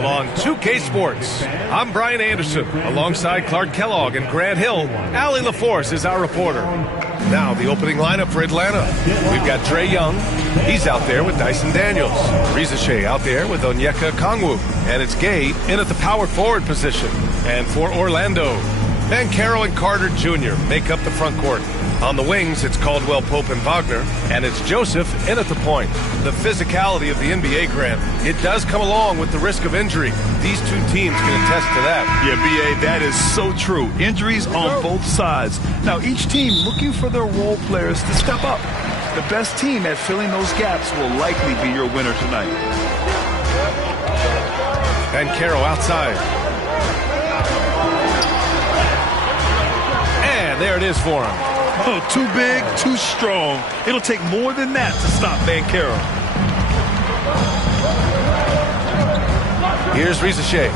On 2K Sports, I'm Brian Anderson. Alongside Clark Kellogg and Grant Hill, Allie LaForce is our reporter. Now, the opening lineup for Atlanta. We've got Trey Young. He's out there with Dyson Daniels. Riza Shea out there with Onyeka Okongwu. And it's Gay in at the power forward position. And for Orlando, Banchero and Carter Jr. make up the front court. On the wings, it's Caldwell Pope and Wagner, and it's Joseph in at the point. The physicality of the NBA, Grant, it does come along with the risk of injury. These two teams can attest to that. Yeah, B.A., that is so true. Injuries on both sides. Now, each team looking for their role players to step up. The best team at filling those gaps will likely be your winner tonight. Banchero outside. And there it is for him. Oh, too big, too strong. It'll take more than that to stop Banchero. Here's Riza Shea.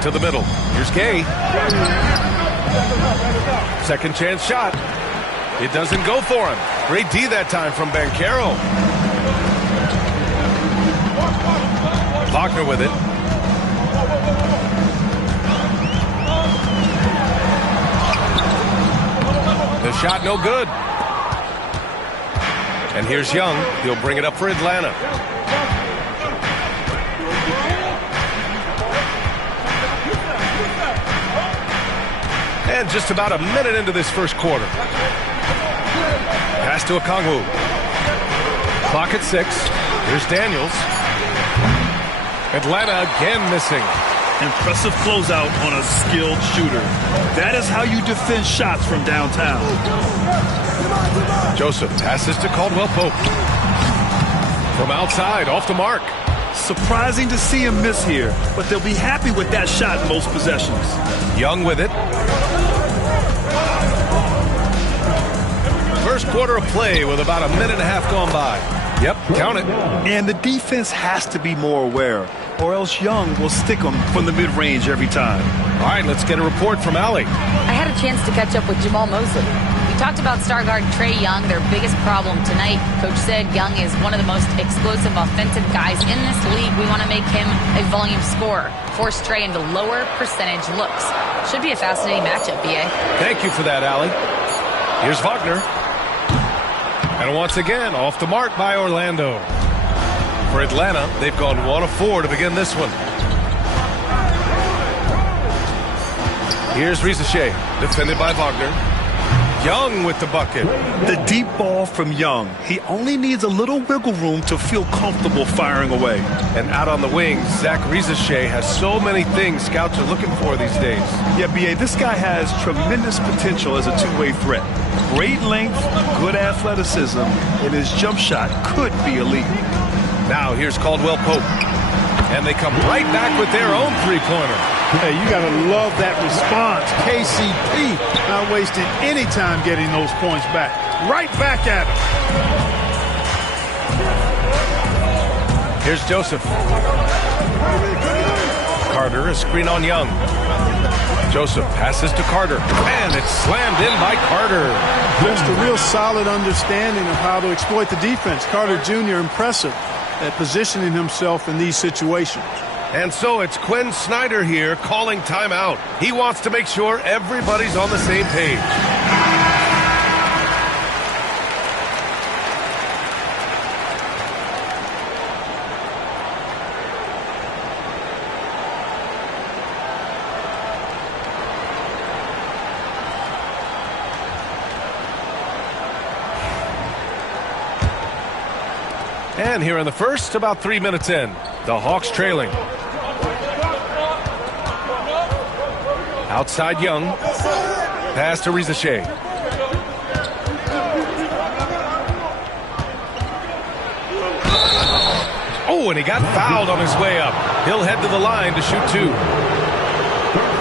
To the middle. Here's Gay. Second chance shot. It doesn't go for him. Great D that time from Banchero. Wagner with it. The shot no good. And here's Young. He'll bring it up for Atlanta. And just about a minute into this first quarter. Pass to Okongwu. Clock at 6. Here's Daniels. Atlanta again missing. Impressive closeout on a skilled shooter. That is how you defend shots from downtown. Joseph passes to Caldwell Pope. From outside, off the mark. Surprising to see him miss here, but they'll be happy with that shot most possessions. Young with it. First quarter of play with about a minute and a half gone by. Yep, count it. And the defense has to be more aware, or else Young will stick them from the mid-range every time. All right, let's get a report from Allie. I had a chance to catch up with Jamal Mosley. We talked about star guard Trey Young, their biggest problem tonight. Coach said Young is one of the most explosive offensive guys in this league. We want to make him a volume scorer, force Trey into lower percentage looks. Should be a fascinating matchup, B.A. Thank you for that, Allie. Here's Wagner. And once again, off the mark by Orlando. For Atlanta, they've gone 1 of 4 to begin this one. Here's Riza Shea, defended by Wagner. Young with the bucket. The deep ball from Young. He only needs a little wiggle room to feel comfortable firing away. And out on the wings, Zach Riza Shea has so many things scouts are looking for these days. Yeah, B.A., this guy has tremendous potential as a two-way threat. Great length, good athleticism, and his jump shot could be elite. Now here's Caldwell Pope. And they come right back with their own three-pointer. Hey, you got to love that response. KCP not wasting any time getting those points back. Right back at him. Here's Joseph. Carter, a screen on Young. Joseph passes to Carter. And it's slammed in by Carter. Just a real solid understanding of how to exploit the defense. Carter Jr. impressive at positioning himself in these situations. And so it's Quinn Snyder here calling timeout. He wants to make sure everybody's on the same page. And here in the first, about 3 minutes in, the Hawks trailing. Outside Young. Pass to Riza Shea. Oh, and he got fouled on his way up. He'll head to the line to shoot 2.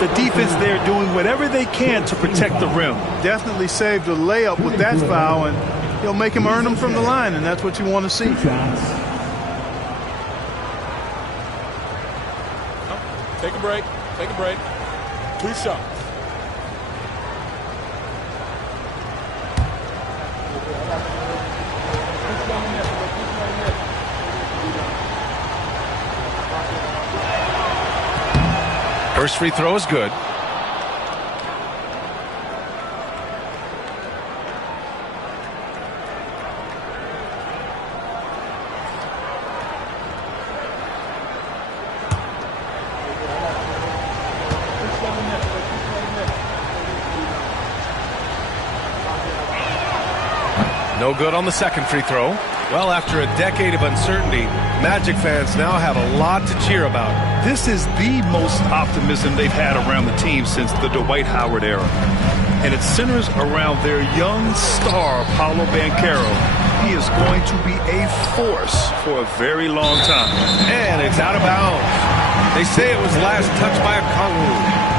The defense there doing whatever they can to protect the rim. Definitely saved a layup with that foul, and he'll make him earn them from the line, and that's what you want to see. Take a break. Take a break. 2 shots. First free throw is good. No good on the second free throw. Well, after a decade of uncertainty, Magic fans now have a lot to cheer about. This is the most optimism they've had around the team since the Dwight Howard era. And it centers around their young star, Paolo Banchero. He is going to be a force for a very long time. And it's out of bounds. They say it was last touched by a Kongwu.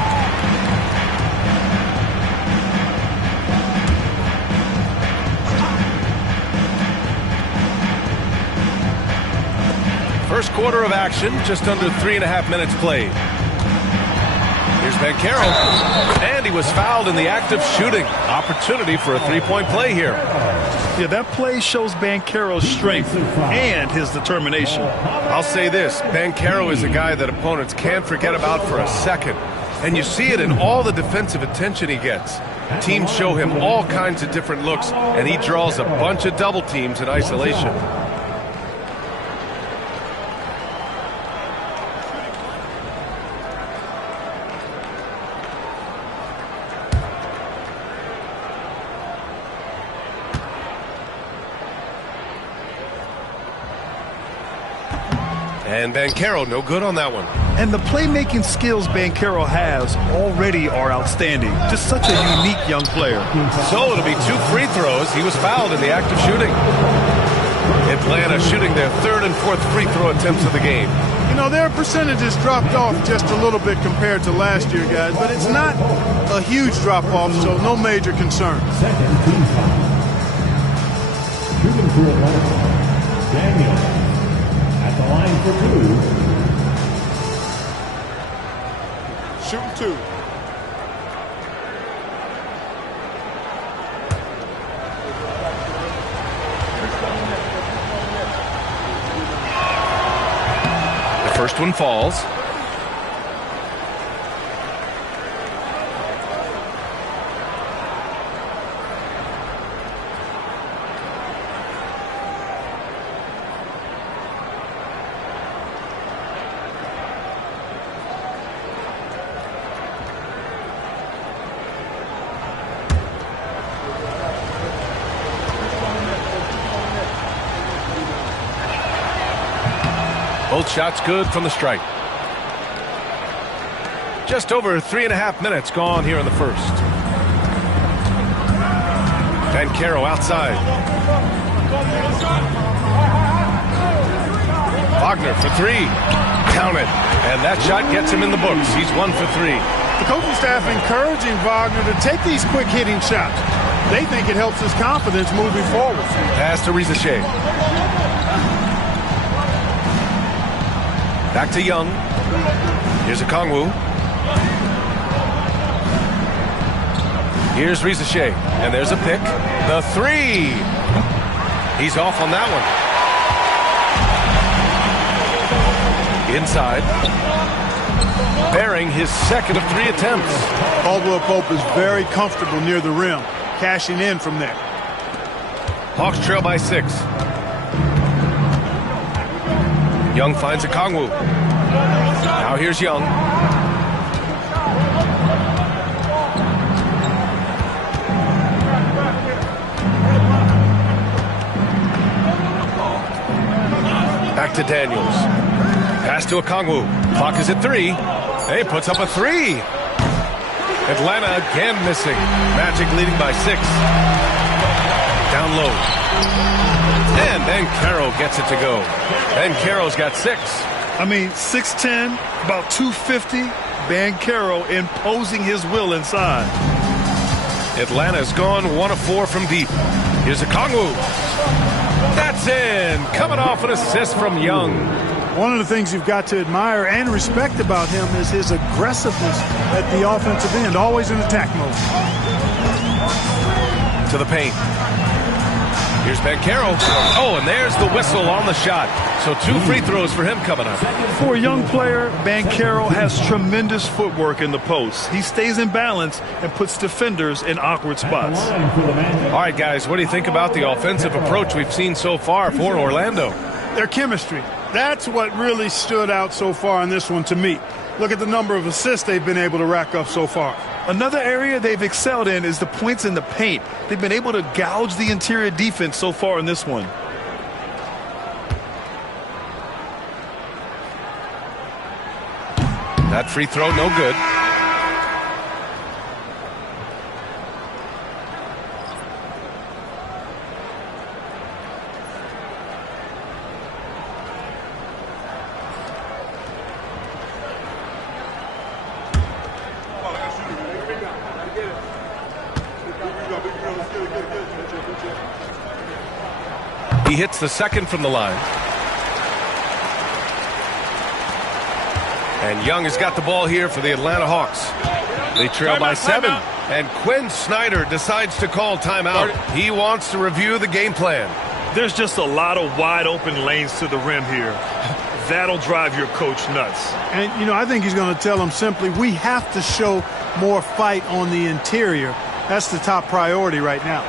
First quarter of action, just under 3.5 minutes played. Here's Banchero, and he was fouled in the act of shooting. Opportunity for a three-point play here. Yeah, that play shows Banchero's strength and his determination. I'll say this, Banchero is a guy that opponents can't forget about for a second. And you see it in all the defensive attention he gets. Teams show him all kinds of different looks, and he draws a bunch of double teams in isolation. And Banchero, no good on that one. And the playmaking skills Banchero has already are outstanding. Just such a unique young player. So it'll be 2 free throws. He was fouled in the act of shooting. Atlanta shooting their 3rd and 4th free throw attempts of the game. You know, their percentages dropped off just a little bit compared to last year, guys, but it's not a huge drop-off, so no major concern. Shooting for Atlanta, Daniel. At the line for 2. Shooting 2. The first one falls. Both shots good from the stripe. Just over 3.5 minutes gone here in the first. Banchero outside. Wagner for 3. Count it. And that shot gets him in the books. He's 1 for 3. The coaching staff encouraging Wagner to take these quick hitting shots. They think it helps his confidence moving forward. Pass to Rizachet. Back to Young. Here's a Kongwu. Here's Rizachet. And there's a pick. The 3. He's off on that one. Inside. Bearing his 2nd of 3 attempts. Caldwell Pope is very comfortable near the rim, cashing in from there. Hawks trail by 6. Young finds a Kongwu. Now here's Young. Back to Daniels. Pass to a Kongwu. Clock is at 3. He puts up a 3. Atlanta again missing. Magic leading by 6. Down low. And Banchero gets it to go. Banchero's got 6. I mean, 6'10", about 250. Banchero imposing his will inside. Atlanta's gone 1 of 4 from deep. Here's a Kongwu. That's in. Coming off an assist from Young. One of the things you've got to admire and respect about him is his aggressiveness at the offensive end, always in attack mode. To the paint. Here's Banchero. Oh, and there's the whistle on the shot. So 2 free throws for him coming up. For a young player, Banchero has tremendous footwork in the post. He stays in balance and puts defenders in awkward spots. All right, guys, what do you think about the offensive approach we've seen so far for Orlando? Their chemistry. That's what really stood out so far in this one to me. Look at the number of assists they've been able to rack up so far. Another area they've excelled in is the points in the paint. They've been able to gouge the interior defense so far in this one. That free throw, no good. He hits the second from the line. And Young has got the ball here for the Atlanta Hawks. They trail by 7. And Quinn Snyder decides to call timeout. He wants to review the game plan. There's just a lot of wide open lanes to the rim here. That'll drive your coach nuts. And, you know, I think he's going to tell them simply, we have to show more fight on the interior. That's the top priority right now.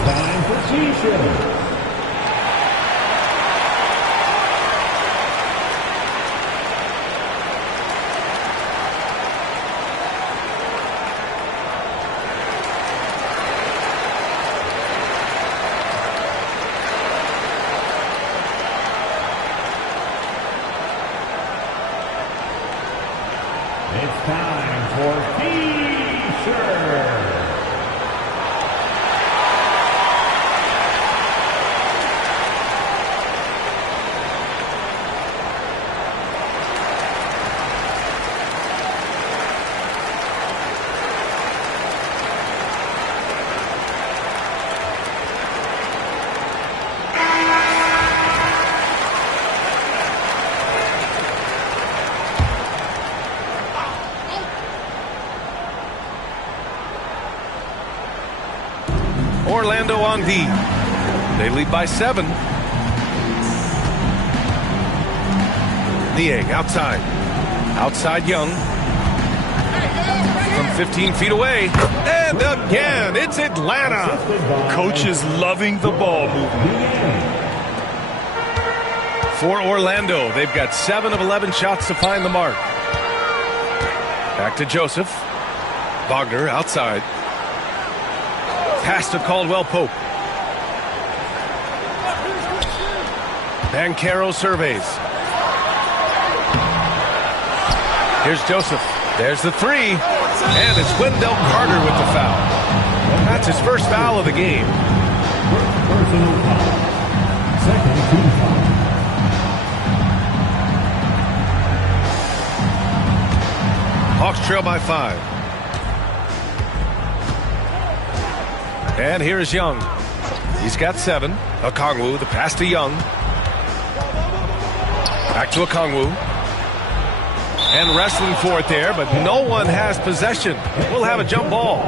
Time for T-shirt. It's time for T-shirt. Orlando on D. They lead by 7. Niang outside. Outside Young. From 15 feet away. And again, it's Atlanta. Coach is loving the ball movement. For Orlando, they've got 7 of 11 shots to find the mark. Back to Joseph. Wagner outside. Pass to Caldwell Pope. Banchero surveys. Here's Joseph. There's the 3. And it's Wendell Carter with the foul. That's his first foul of the game. Personal foul. Second team foul. Hawks trail by 5. And here is Young. He's got 7. Okongwu, the pass to Young. Back to Okongwu. And wrestling for it there, but no one has possession. We'll have a jump ball.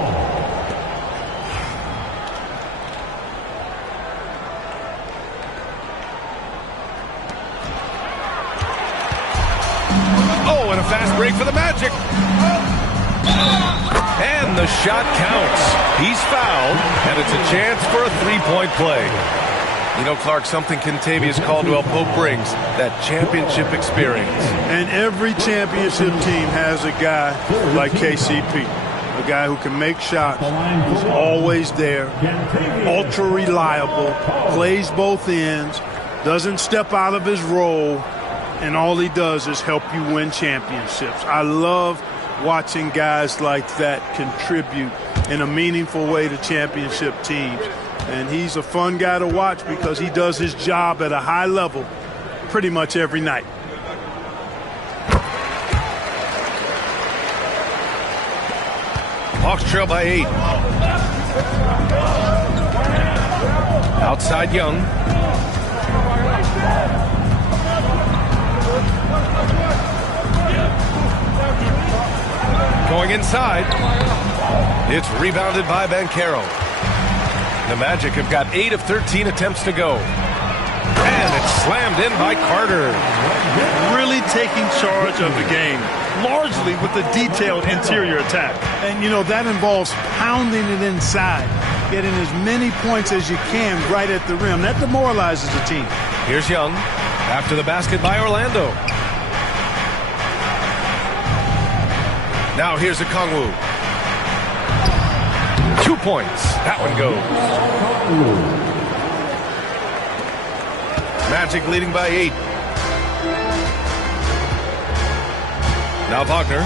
Oh, and a fast break for the Magic. And the shot counts. He's fouled, and it's a chance for a 3-point play. You know, Clark, something Kentavious Caldwell-Pope brings, that championship experience. And every championship team has a guy like KCP, a guy who can make shots, who's always there, ultra reliable, plays both ends, doesn't step out of his role, and all he does is help you win championships. I love watching guys like that contribute in a meaningful way to championship teams. And he's a fun guy to watch because he does his job at a high level pretty much every night. Hawks trail by 8. Outside Young. Going inside. It's rebounded by Banchero. The Magic have got 8 of 13 attempts to go. And it's slammed in by Carter. Really taking charge of the game, largely with the detailed interior attack. And, you know, that involves pounding it inside, getting as many points as you can right at the rim. That demoralizes the team. Here's Young after the basket by Orlando. Now here's Okongwu. 2 points. That one goes. Magic leading by 8. Now Wagner.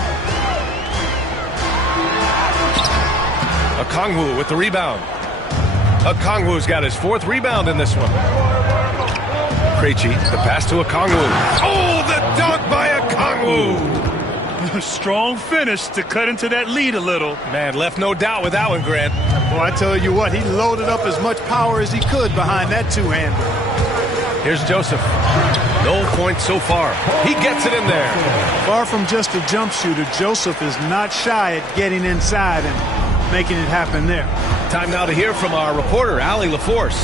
Okongwu with the rebound. Okongwu's got his 4th rebound in this one. Krejci, the pass to Okongwu. Oh, the dunk by Okongwu! Strong finish to cut into that lead a little. Man, left no doubt with that one, Grant. Well, I tell you what, he loaded up as much power as he could behind that two-hander. Here's Joseph. No points so far. He gets it in there. Far from just a jump shooter, Joseph is not shy at getting inside and making it happen there. Time now to hear from our reporter, Allie LaForce.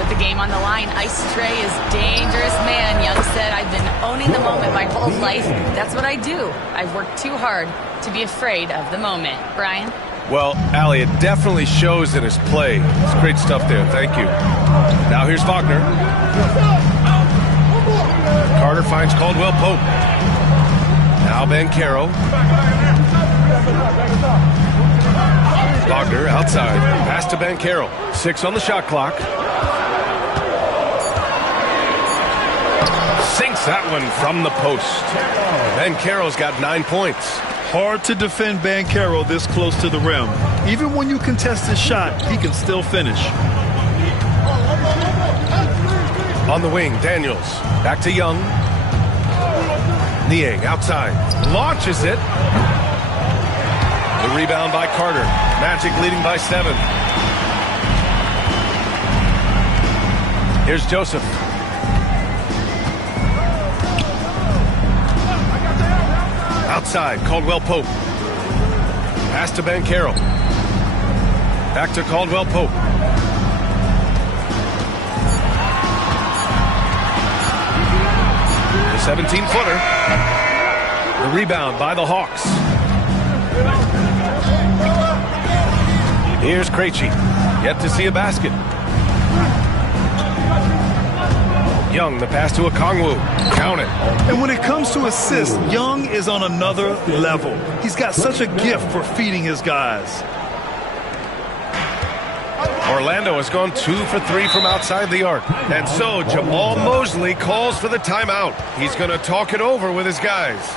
With the game on the line, Ice Trey is dangerous, man. Young said, I've been owning the moment my whole life. That's what I do. I've worked too hard to be afraid of the moment. Brian? Well, Allie, it definitely shows in his play. It's great stuff there. Thank you. Now here's Wagner. Carter finds Caldwell Pope. Now Banchero. Wagner outside. Pass to Banchero. 6 on the shot clock. Sinks that one from the post. Banchero's got 9 points. Hard to defend Banchero this close to the rim. Even when you contest his shot, he can still finish. On the wing, Daniels. Back to Young. Niang outside. Launches it. The rebound by Carter. Magic leading by 7. Here's Joseph. Outside, Caldwell Pope. Pass to Banchero. Back to Caldwell Pope. The 17-footer. The rebound by the Hawks. Here's Krejci. Yet to see a basket. Young, the pass to Okongwu. Count it. And when it comes to assists, Young is on another level. He's got such a gift for feeding his guys. Orlando has gone 2 for 3 from outside the arc. And so Jamal Mosley calls for the timeout. He's going to talk it over with his guys.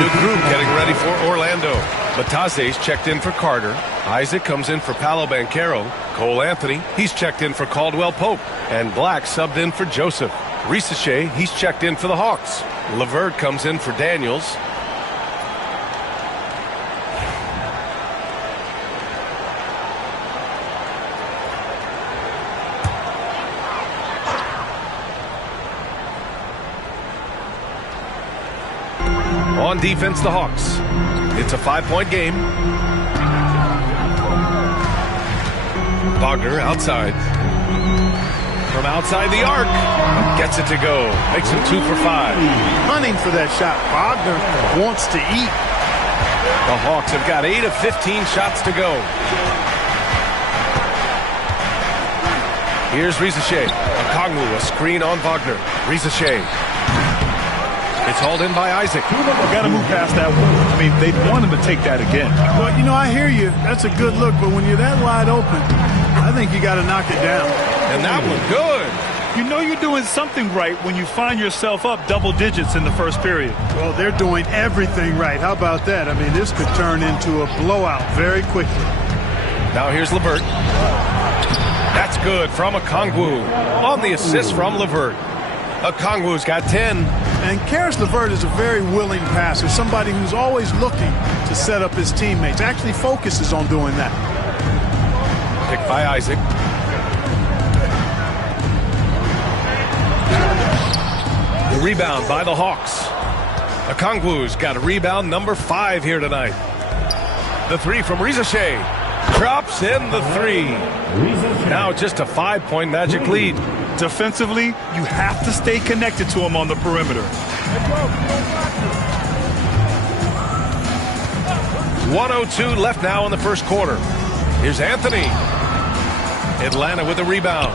New group getting ready for Orlando. Batase's checked in for Carter. Isaac comes in for Paolo Banchero. Cole Anthony, he's checked in for Caldwell Pope. And Black subbed in for Joseph. Risache, he's checked in for the Hawks. LeVert comes in for Daniels. On defense, the Hawks. It's a 5-point game. Wagner outside. From outside the arc. Gets it to go. Makes him 2 for 5. Hunting for that shot. Wagner wants to eat. The Hawks have got 8 of 15 shots to go. Here's Rizachet. Okongwu, a screen on Wagner. Rizachet. It's hauled in by Isaac. Got to move past that one. I mean, they'd want him to take that again. But, you know, I hear you. That's a good look. But when you're that wide open, I think you got to knock it down. And that one good. You know you're doing something right when you find yourself up double digits in the first period. Well, they're doing everything right. How about that? I mean, this could turn into a blowout very quickly. Now here's LeVert. That's good from Okongwu. On the assist from LeVert. Okongwu's got 10. And Karis LeVert is a very willing passer, somebody who's always looking to set up his teammates, actually focuses on doing that. Picked by Isaac. The rebound by the Hawks. Okongwu's got a rebound number 5 here tonight. The 3 from Rizachet. Drops in the 3. Now just a 5-point Magic lead. Defensively, you have to stay connected to him on the perimeter. 1:02 left now in the first quarter. Here's Anthony. Atlanta with a rebound.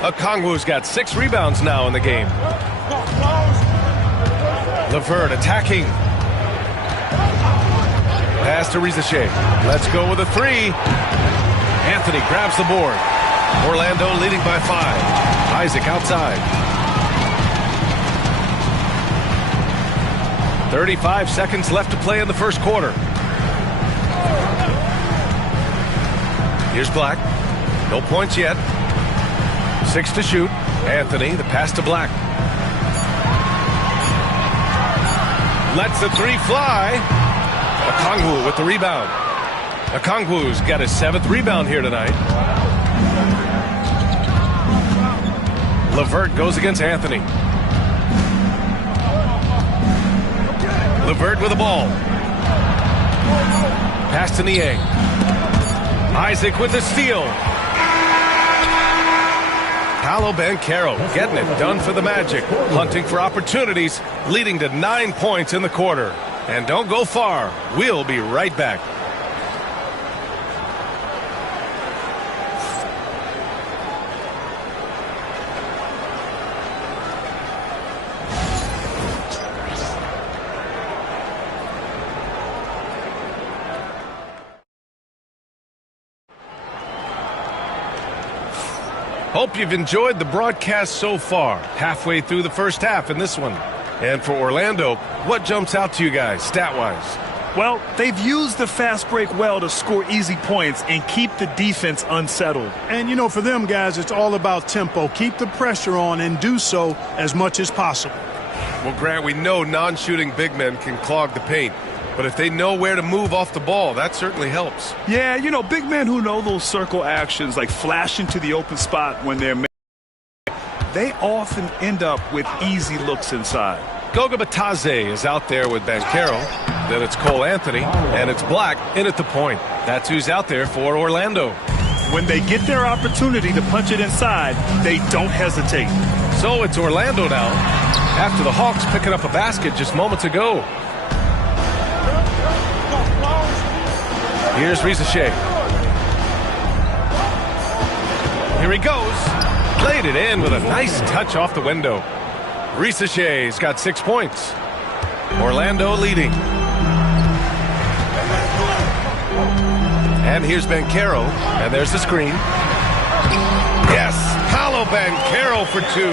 Okongwu's got 6 rebounds now in the game. LeVert attacking. Pass to Rizachet. Let's go with a 3. Anthony grabs the board. Orlando leading by 5. Isaac outside. 35 seconds left to play in the first quarter. Here's Black. No points yet. 6 to shoot. Anthony, the pass to Black. Lets the 3 fly. Okongwu with the rebound. Okongwu's got his 7th rebound here tonight. LeVert goes against Anthony. LeVert with the ball. Pass to Niang. Isaac with the steal. Paolo Banchero getting it done for the Magic. Hunting for opportunities, leading to 9 points in the quarter. And don't go far. We'll be right back. Hope you've enjoyed the broadcast so far. Halfway through the first half in this one. And for Orlando, what jumps out to you guys, stat-wise? Well, they've used the fast break well to score easy points and keep the defense unsettled. And, you know, for them guys, it's all about tempo. Keep the pressure on and do so as much as possible. Well, Grant, we know non-shooting big men can clog the paint. But if they know where to move off the ball, that certainly helps. Yeah, you know, big men who know those circle actions, like flashing to the open spot when they're they often end up with easy looks inside. Goga Bitadze is out there with Banchero. Then it's Cole Anthony, and it's Black in at the point. That's who's out there for Orlando. When they get their opportunity to punch it inside, they don't hesitate. So it's Orlando now, after the Hawks picking up a basket just moments ago. Here's Rizachet. Here he goes. Played it in with a nice touch off the window. Rizachet's got 6 points. Orlando leading. And here's Banchero. And there's the screen. Yes, Paolo Banchero for 2.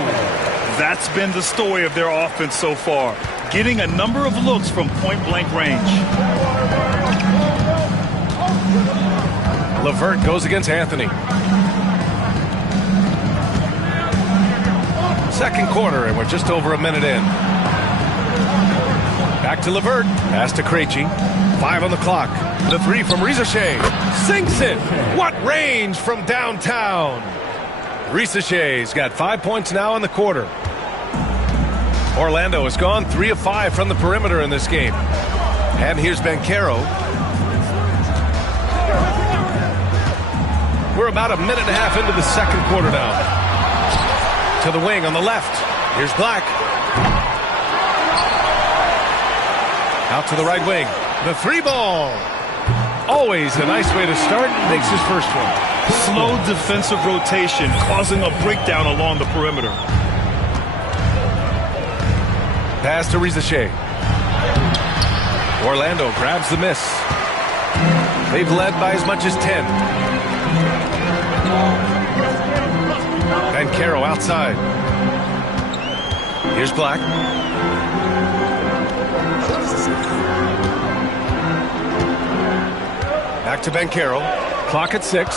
That's been the story of their offense so far. Getting a number of looks from point-blank range. LeVert goes against Anthony. Second quarter, and we're just over a minute in. Back to LeVert. Pass to Krejci. 5 on the clock. The 3 from Rizachet. Sinks it. What range from downtown. Rizachet's got 5 points now in the quarter. Orlando has gone 3 of 5 from the perimeter in this game. And here's Banchero. We're about a minute and a half into the second quarter now. To the wing on the left. Here's Black. Out to the right wing. The 3-ball. Always a nice way to start. Makes his first one. Slow defensive rotation causing a breakdown along the perimeter. Pass to Rizachet. Orlando grabs the miss. They've led by as much as 10. Banchero outside. Here's Black. Back to Banchero. Clock at 6.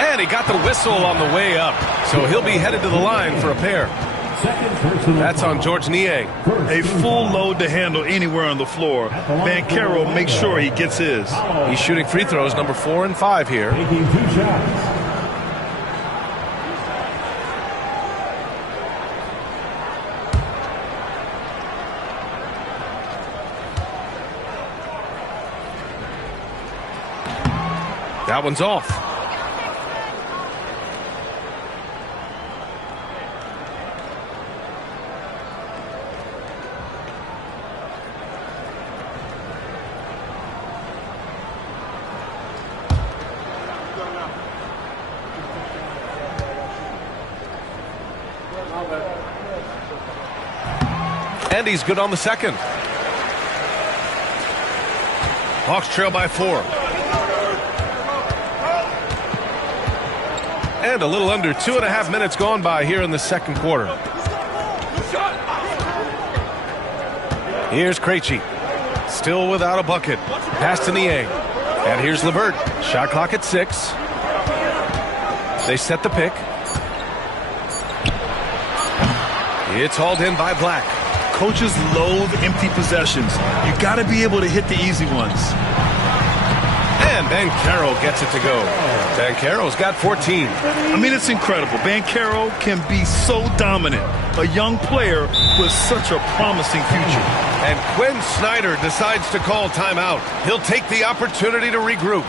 And he got the whistle on the way up. So he'll be headed to the line for a pair. That's on George Niang. A full load to handle anywhere on the floor. Banchero makes sure he gets his. He's shooting free throws number 4 and 5 here. Taking 2 shots. That one's off. And he's good on the second. Hawks trail by 4. And a little under 2.5 minutes gone by here in the second quarter. Here's Krejci. Still without a bucket. Pass to Niang. And here's LeVert. Shot clock at 6. They set the pick. It's hauled in by Black. Coaches loathe empty possessions. You got to be able to hit the easy ones. And Banchero gets it to go. Banchero's got 14. I mean, it's incredible. Banchero can be so dominant. A young player with such a promising future. And Quinn Snyder decides to call timeout. He'll take the opportunity to regroup.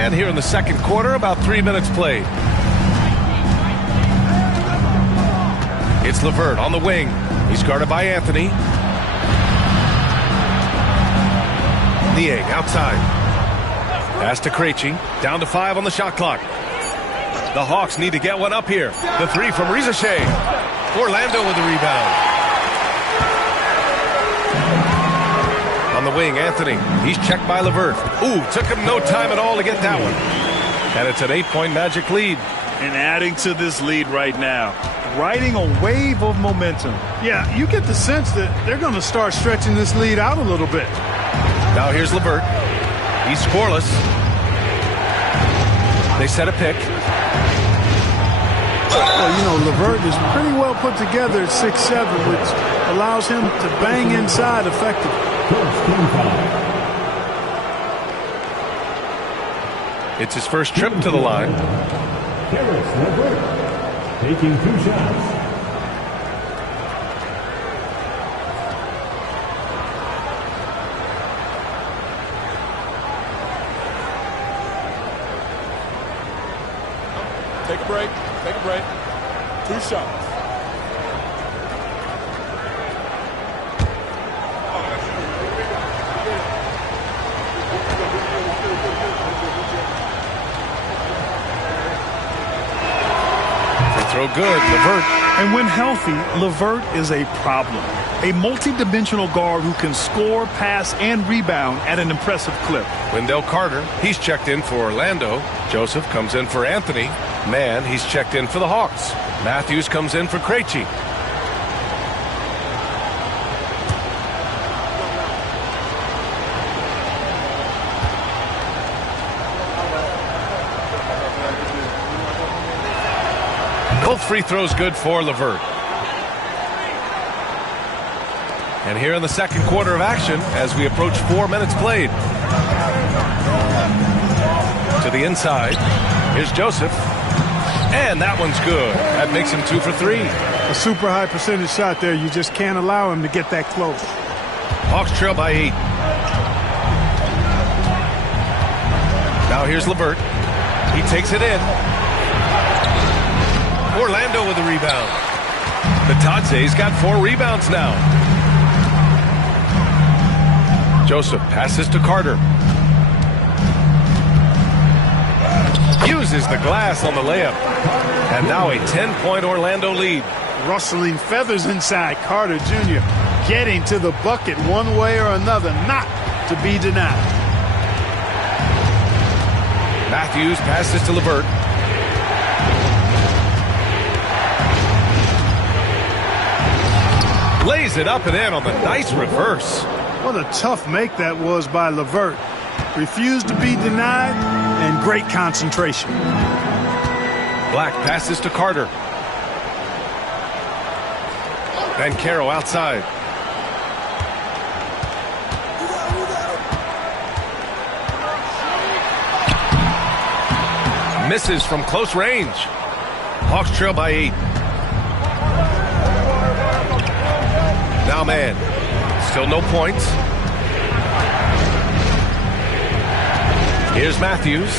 And here in the second quarter, about 3 minutes played. It's LeVert on the wing. He's guarded by Anthony. Niang outside. Pass to Krejci. Down to 5 on the shot clock. The Hawks need to get one up here. The 3 from Rizachet. Orlando with the rebound. On the wing, Anthony. He's checked by LeVert. Ooh, took him no time at all to get that one. And it's an 8-point Magic lead. And adding to this lead right now, riding a wave of momentum. Yeah, you get the sense that they're going to start stretching this lead out a little bit. Now here's LeVert. He's scoreless. They set a pick. Well, you know, LeVert is pretty well put together at 6'7", which allows him to bang inside effectively. It's his first trip to the line. Taking 2 shots. Take a break. Take a break. 2 shots. throw good. LeVert. And when healthy, LeVert is a problem. A multi-dimensional guard who can score, pass, and rebound at an impressive clip. Wendell Carter, he's checked in for Orlando. Joseph comes in for Anthony. Mann, he's checked in for the Hawks. Matthews comes in for Krejci. Both free throws good for LeVert. And here in the second quarter of action, as we approach 4 minutes played. To the inside. Here's Joseph. And that one's good. That makes him 2 for 3. A super high percentage shot there. You just can't allow him to get that close. Hawks trail by 8. Now here's LeVert. He takes it in. Orlando with a rebound. Batadze's got 4 rebounds now. Joseph passes to Carter. Uses the glass on the layup. And now a 10-point Orlando lead. Rustling feathers inside. Carter Jr. getting to the bucket one way or another, not to be denied. Matthews passes to LeVert. Lays it up and in on the nice reverse. What a tough make that was by LeVert. Refused to be denied, and great concentration. Black passes to Carter. Banchero outside. Misses from close range. Hawks trail by 8. Now man. Still no points. Here's Matthews.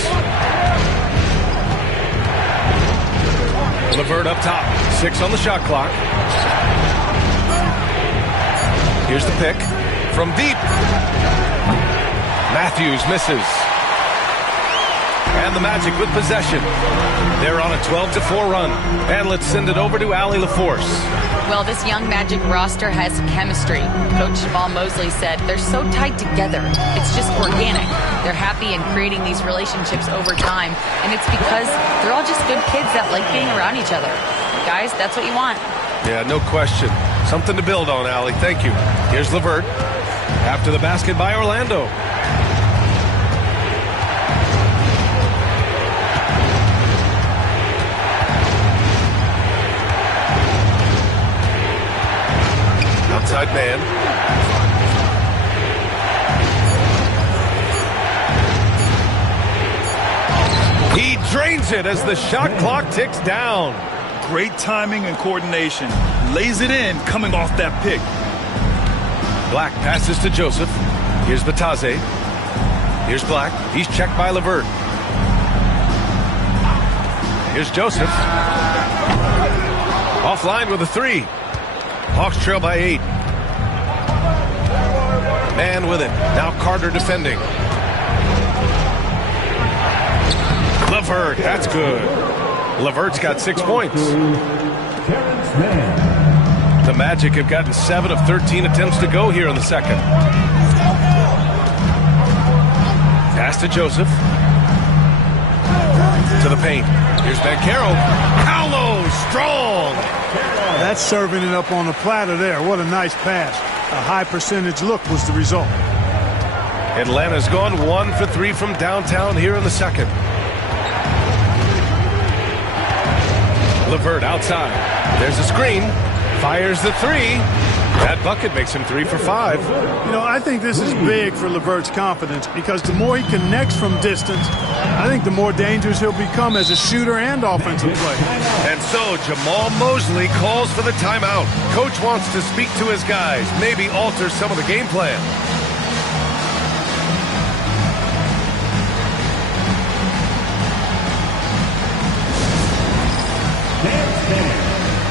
LeVert up top. 6 on the shot clock. Here's the pick. From deep. Matthews misses. And the Magic with possession. They're on a 12-4 run. And let's send it over to Allie LaForce. Well, this young Magic roster has chemistry. Coach Jamal Mosley said they're so tied together. It's just organic. They're happy in creating these relationships over time. And it's because they're all just good kids that like being around each other. Guys, that's what you want. Yeah, no question. Something to build on, Allie. Thank you. Here's LeVert. After the basket by Orlando. Outside man. He drains it as the shot clock ticks down. Great timing and coordination. Lays it in coming off that pick. Black passes to Joseph. Here's Batadze. Here's Black. He's checked by LeVert. Here's Joseph. Offline with a 3. Hawks trail by 8. Man with it. Now Carter defending. LeVert, that's good. LeVert's got 6 points. The Magic have gotten 7 of 13 attempts to go here in the second. Pass to Joseph. To the paint. Here's Banchero. Paolo, strong. That's serving it up on the platter there. What a nice pass. A high percentage look was the result. Atlanta's gone 1 for 3 from downtown here in the second. LeVert outside. There's a screen. Fires the 3. That bucket makes him 3 for 5. You know, I think this is big for LeVert's confidence because the more he connects from distance, I think the more dangerous he'll become as a shooter and offensive player. And so Jamal Mosley calls for the timeout. Coach wants to speak to his guys, maybe alter some of the game plan.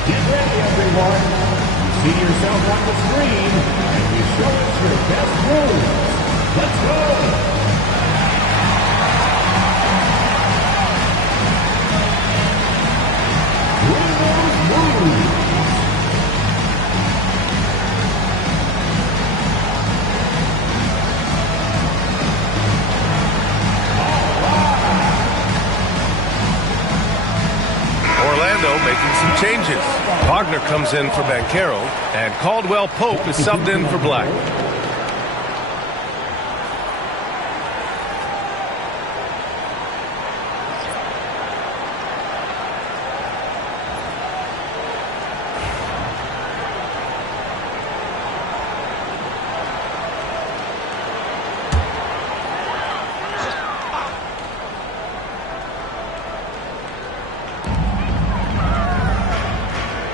Get ready, everyone. You see yourself on the screen, and you show us your best moves. Let's go. Orlando making some changes. Wagner comes in for Banchero, and Caldwell Pope is subbed in for Black.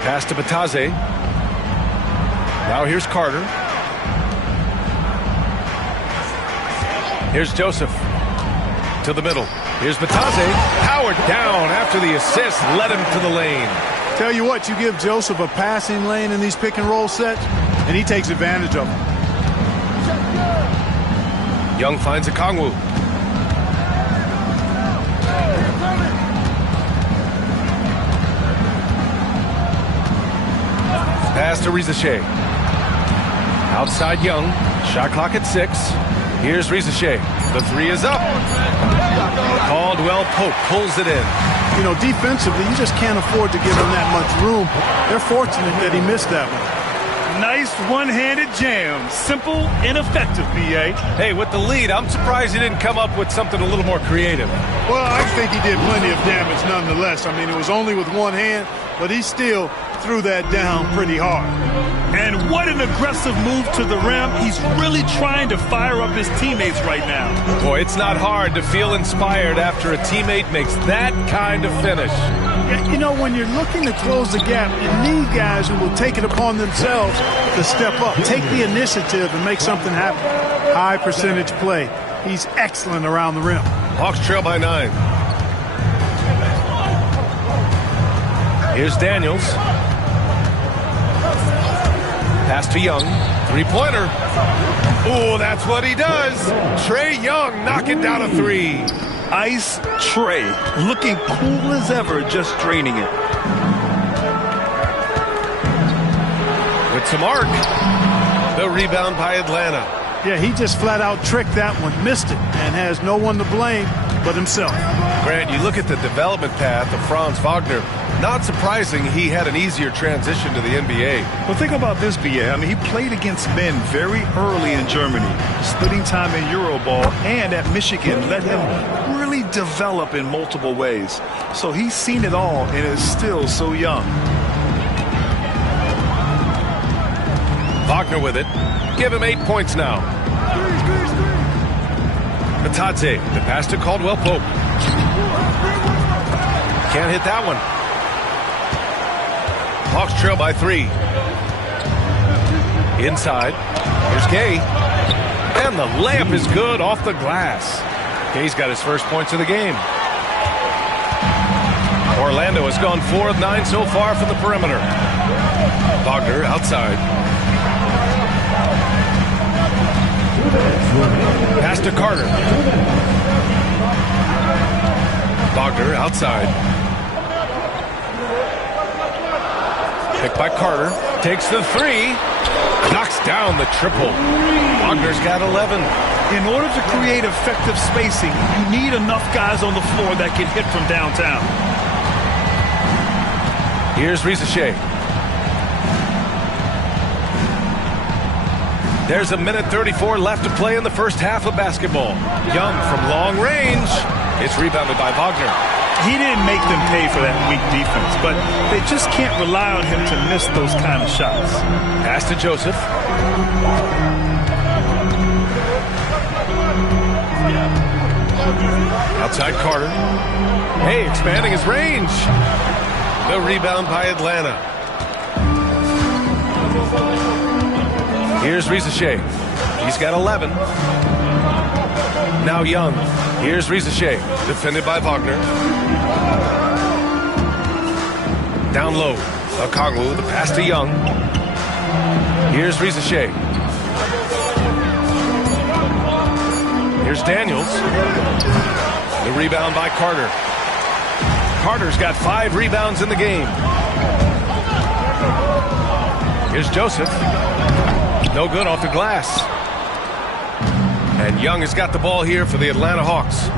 Pass to Batazze. Now here's Carter. Here's Joseph. To the middle. Here's Batazze. Howard down after the assist led him to the lane. Tell you what, you give Joseph a passing lane in these pick and roll sets, and he takes advantage of them. Young finds a Kongwu. Pass to Rizachet. Outside Young. Shot clock at 6. Here's Rizachet. The three is up. Caldwell Pope pulls it in. You know, defensively, you just can't afford to give him that much room. They're fortunate that he missed that one. Nice one-handed jam. Simple and effective, B.A. Hey, with the lead, I'm surprised he didn't come up with something a little more creative. Well, I think he did plenty of damage nonetheless. I mean, it was only with one hand, but he still threw that down pretty hard. And what an aggressive move to the rim. He's really trying to fire up his teammates right now. Boy, it's not hard to feel inspired after a teammate makes that kind of finish. You know, when you're looking to close the gap, you need guys who will take it upon themselves to step up, take the initiative, and make something happen. High percentage play. He's excellent around the rim. Hawks trail by 9. Here's Daniels. Pass to Young. Three-pointer. Oh, that's what he does. Trae Young knocking down a three. Ice Trae, looking cool as ever, just draining it. With some arc. The rebound by Atlanta. Yeah, he just flat out tricked that one, missed it, and has no one to blame but himself. Grant, you look at the development path of Franz Wagner. Not surprising he had an easier transition to the NBA. Well, think about this, B.A. I mean, he played against men very early in Germany, splitting time in Euroball, and at Michigan let him really develop in multiple ways. So he's seen it all and is still so young. Wagner with it. Give him 8 points now. Batadze, the pass to Caldwell Pope. Can't hit that one. Hawks trail by 3. Inside. Here's Gay. And the layup is good off the glass. Gay's got his first points of the game. Orlando has gone 4 of 9 so far from the perimeter. Wagner outside. Pass to Carter. Wagner outside. Picked by Carter. Takes the 3. Knocks down the triple. Wagner's got 11. In order to create effective spacing, you need enough guys on the floor that can hit from downtown. Here's Rizachet. There's a minute 34 left to play in the first half of basketball. Young from long range. It's rebounded by Wagner. He didn't make them pay for that weak defense, but they just can't rely on him to miss those kind of shots. Pass to Joseph. Outside Carter. Hey, expanding his range. The rebound by Atlanta. Here's Rizachet. He's got 11. Now Young. Here's Rizachet. Defended by Wagner. Down low. Okongwu, the pass to Young. Here's Rizachet. Here's Daniels. The rebound by Carter. Carter's got 5 rebounds in the game. Here's Joseph. No good off the glass. And Young has got the ball here for the Atlanta Hawks.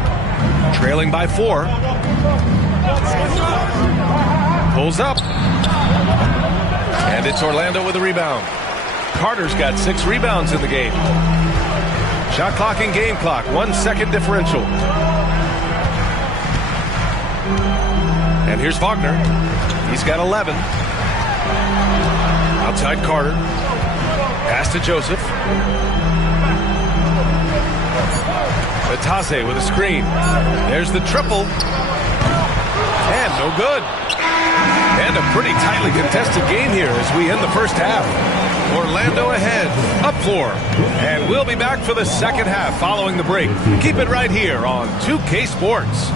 Trailing by 4. Pulls up. And it's Orlando with a rebound. Carter's got 6 rebounds in the game. Shot clock and game clock, 1 second differential. And here's Wagner. He's got 11. Outside Carter. Pass to Joseph. Batase with a screen. There's the triple. And no good. And a pretty tightly contested game here as we end the first half. Orlando ahead, up floor. And we'll be back for the second half following the break. Keep it right here on 2K Sports.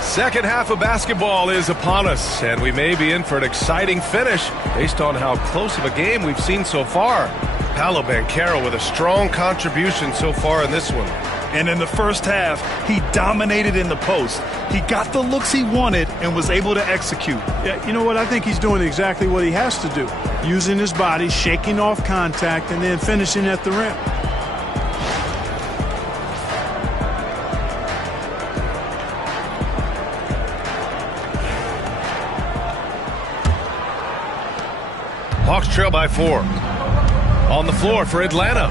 Second half of basketball is upon us, and we may be in for an exciting finish based on how close of a game we've seen so far. Paolo Banchero with a strong contribution so far in this one. And in the first half, he dominated in the post. He got the looks he wanted and was able to execute. Yeah, you know what? I think he's doing exactly what he has to do. Using his body, shaking off contact, and then finishing at the rim. Hawks trail by 4. On the floor for Atlanta,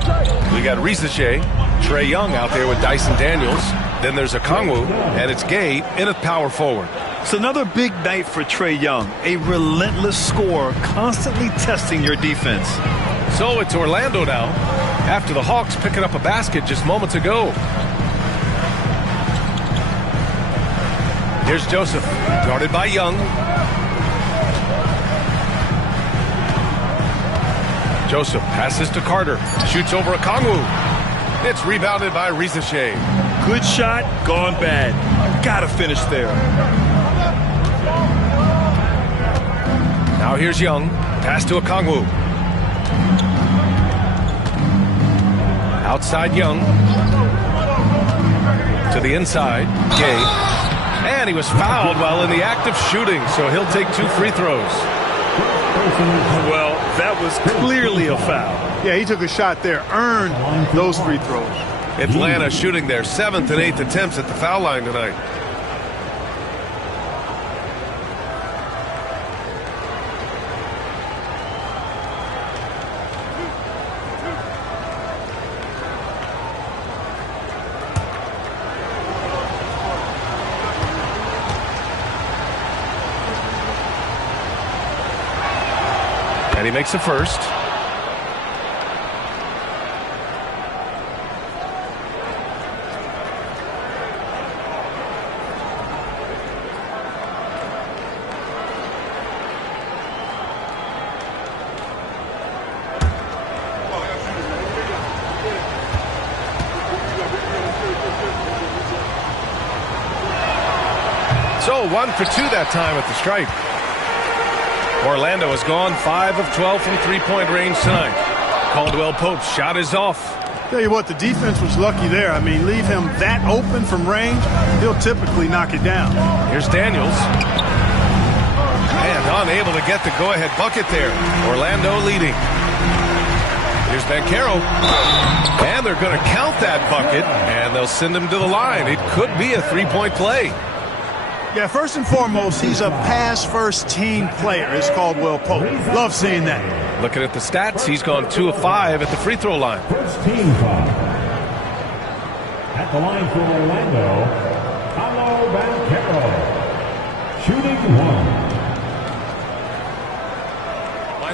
we got Risache, Trae Young out there with Dyson Daniels. Then there's Okongwu, and it's Gay in a power forward. It's another big night for Trae Young, a relentless scorer, constantly testing your defense. So it's Orlando now, after the Hawks picking up a basket just moments ago. Here's Joseph, guarded by Young. Joseph passes to Carter, shoots over Okongwu. It's rebounded by Risache. Good shot, gone bad. Gotta finish there. Now here's Young, pass to Okongwu. Outside Young. To the inside, Gay. And he was fouled while in the act of shooting, so he'll take 2 free throws. Well, that was clearly a foul. Yeah, he took a shot there, earned those free throws. Atlanta shooting their 7th and 8th attempts at the foul line tonight. And he makes the first. So 1 for 2 that time at the stripe. Orlando has gone 5 of 12 from three-point range tonight. Caldwell Pope's shot is off. Tell you what, the defense was lucky there. I mean, leave him that open from range, he'll typically knock it down. Here's Daniels. And unable to get the go-ahead bucket there. Orlando leading. Here's Banchero. And they're going to count that bucket, and they'll send him to the line. It could be a three-point play. Yeah, first and foremost, he's a pass-first team player, is Caldwell Pope. Love seeing that. Looking at the stats, he's gone 2 of 5 at the free throw line. First team foul. At the line for Orlando, Paolo Banchero. Shooting 1.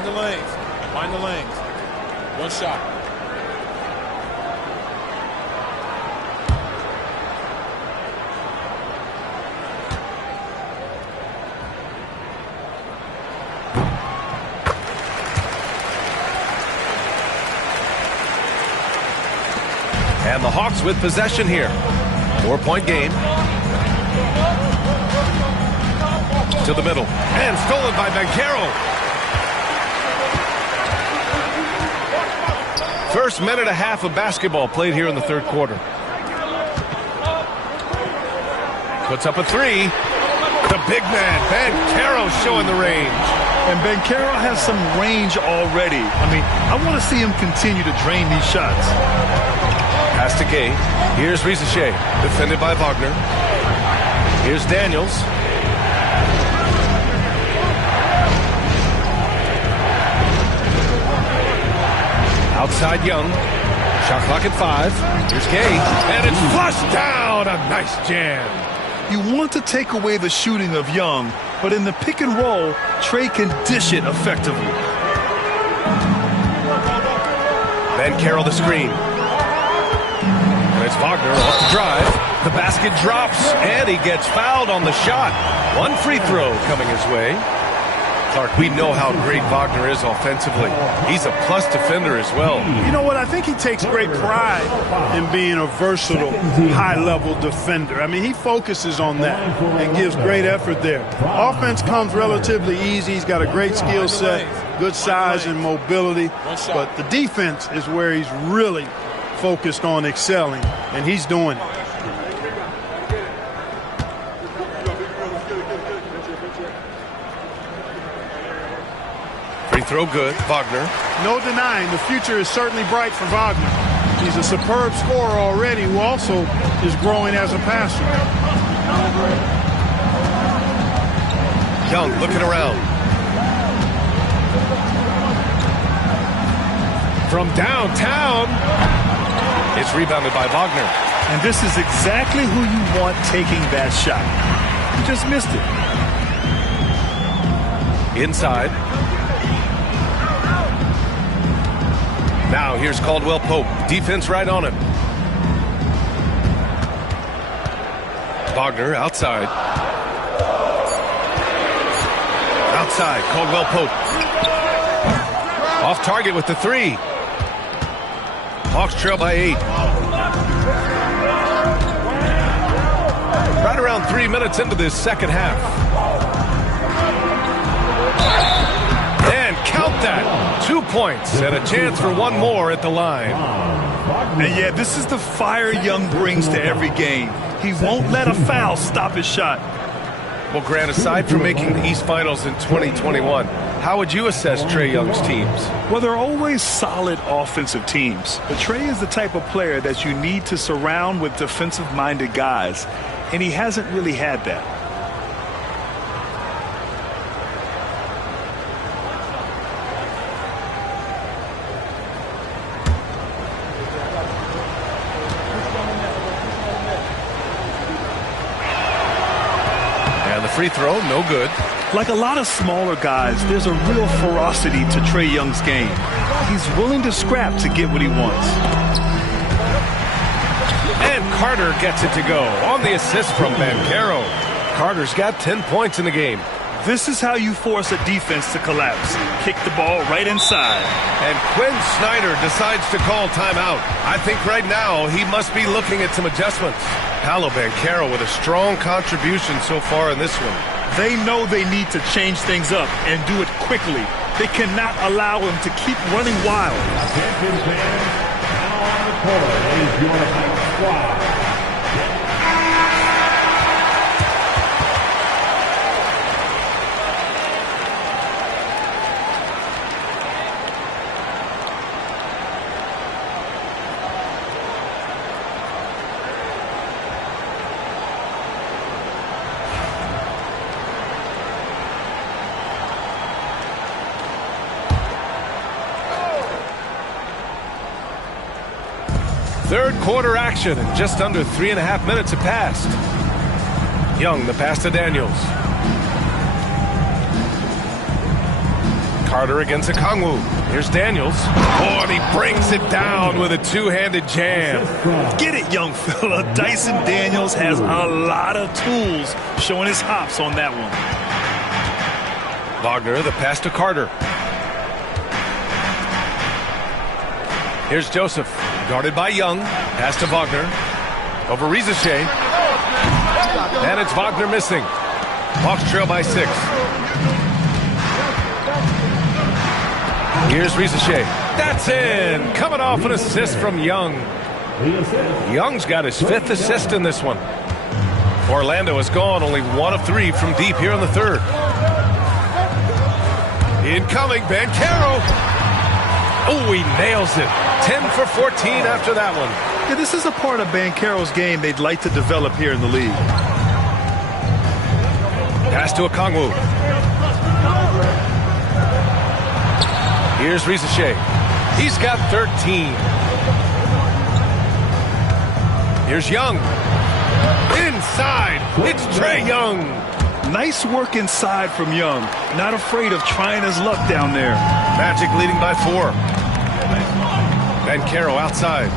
Mind the lanes. Mind the lanes. One shot. And the Hawks with possession here. 4-point game. To the middle. And stolen by Banchero. First minute and a half of basketball played here in the third quarter. Puts up a three. The big man, Banchero, showing the range. And Banchero has some range already. I mean, I want to see him continue to drain these shots. Pass to Gay. Here's Rizachet, defended by Wagner. Here's Daniels. Outside Young. Shot clock at 5. Here's Gay. And it's flushed down. A nice jam. You want to take away the shooting of Young, but in the pick and roll, Trey can dish it effectively. Banchero the screen. And it's Wagner off the drive. The basket drops, and he gets fouled on the shot. One free throw coming his way. Clark, we know how great Wagner is offensively. He's a plus defender as well. You know what? I think he takes great pride in being a versatile, high-level defender. I mean, he focuses on that and gives great effort there. Offense comes relatively easy. He's got a great skill set, good size and mobility. But the defense is where he's really focused on excelling, and he's doing it. Free throw good. Wagner. No denying the future is certainly bright for Wagner. He's a superb scorer already who also is growing as a passer. Young looking around. From downtown. It's rebounded by Wagner. And this is exactly who you want taking that shot. He just missed it. Inside. Now here's Caldwell Pope. Defense right on him. Wagner outside. Outside, Caldwell Pope. Off target with the three. Hawks trail by 8. Right around 3 minutes into this second half. And count that. 2 points and a chance for one more at the line. And yeah, this is the fire Young brings to every game. He won't let a foul stop his shot. Well, Grant, aside from making the East Finals in 2021, how would you assess Trae Young's teams? Well, they're always solid offensive teams. But Trae is the type of player that you need to surround with defensive-minded guys, and he hasn't really had that. Free throw, no good. Like a lot of smaller guys, there's a real ferocity to Trae Young's game. He's willing to scrap to get what he wants. And Carter gets it to go on the assist from Banchero. Carter's got 10 points in the game. This is how you force a defense to collapse. Kick the ball right inside. And Quinn Snyder decides to call timeout. I think right now he must be looking at some adjustments. Paolo Banchero with a strong contribution so far in this one. They know they need to change things up and do it quickly. They cannot allow him to keep running wild. Attention fans, now on the court is your Hawks squad. Third quarter action, and just under 3.5 minutes have passed. Young, the pass to Daniels. Carter against Okongwu. Here's Daniels. Oh, and he brings it down with a two-handed jam. Get it, young fella. Dyson Daniels has a lot of tools, showing his hops on that one. Wagner, the pass to Carter. Here's Joseph, guarded by Young. Pass to Wagner. Over Rizachet. And it's Wagner missing. Hawks trail by 6. Here's Rizachet. That's in. Coming off an assist from Young. Young's got his 5th assist in this one. Orlando has gone only 1 of 3 from deep here in the 3rd. Incoming, Banchero. Oh, he nails it. 10 for 14 after that one. Yeah, this is a part of Banchero's game they'd like to develop here in the league. Pass to Okongwu. Here's Rizachet. He's got 13. Here's Young. Inside. It's Trae Young. Nice work inside from Young. Not afraid of trying his luck down there. Magic leading by 4. Banchero outside.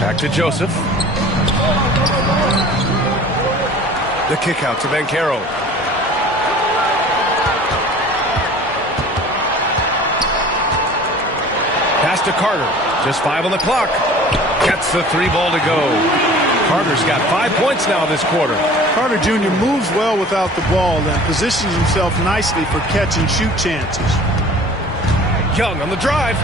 Back to Joseph. The kick out to Banchero. Pass to Carter. Just 5 on the clock. Gets the 3 ball to go. Carter's got 5 points now this quarter. Carter Jr. moves well without the ball and positions himself nicely for catch and shoot chances. Young on the drive.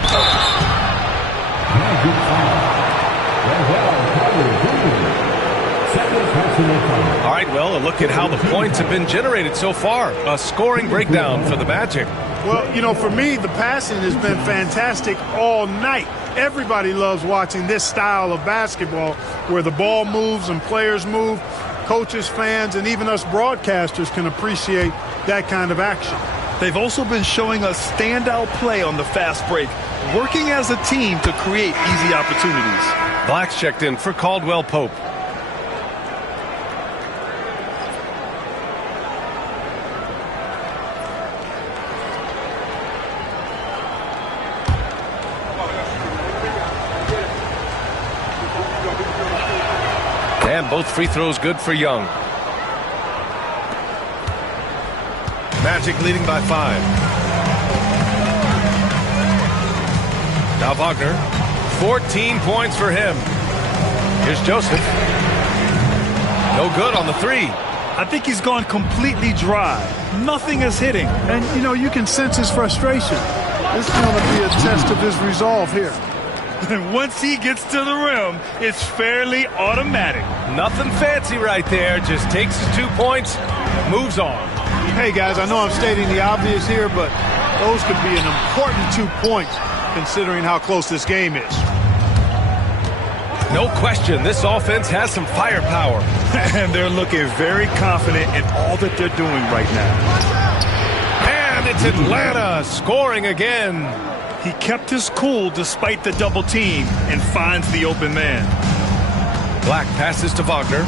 All right, well, a look at how the points have been generated so far. A scoring breakdown for the Magic. Well, you know, for me, the passing has been fantastic all night. Everybody loves watching this style of basketball where the ball moves and players move. Coaches, fans, and even us broadcasters can appreciate that kind of action. They've also been showing us standout play on the fast break, working as a team to create easy opportunities. Black's checked in for Caldwell Pope. And both free throws good for Young. Magic leading by 5. Now Wagner. 14 points for him. Here's Joseph. No good on the 3. I think he's gone completely dry. Nothing is hitting. And, you know, you can sense his frustration. This is going to be a test of his resolve here. And once he gets to the rim, it's fairly automatic. Nothing fancy right there. Just takes his 2 points, moves on. Hey, guys, I know I'm stating the obvious here, but those could be an important 2 points considering how close this game is. No question, this offense has some firepower. And they're looking very confident in all that they're doing right now. And it's Atlanta scoring again. He kept his cool despite the double team and finds the open man. Black passes to Wagner.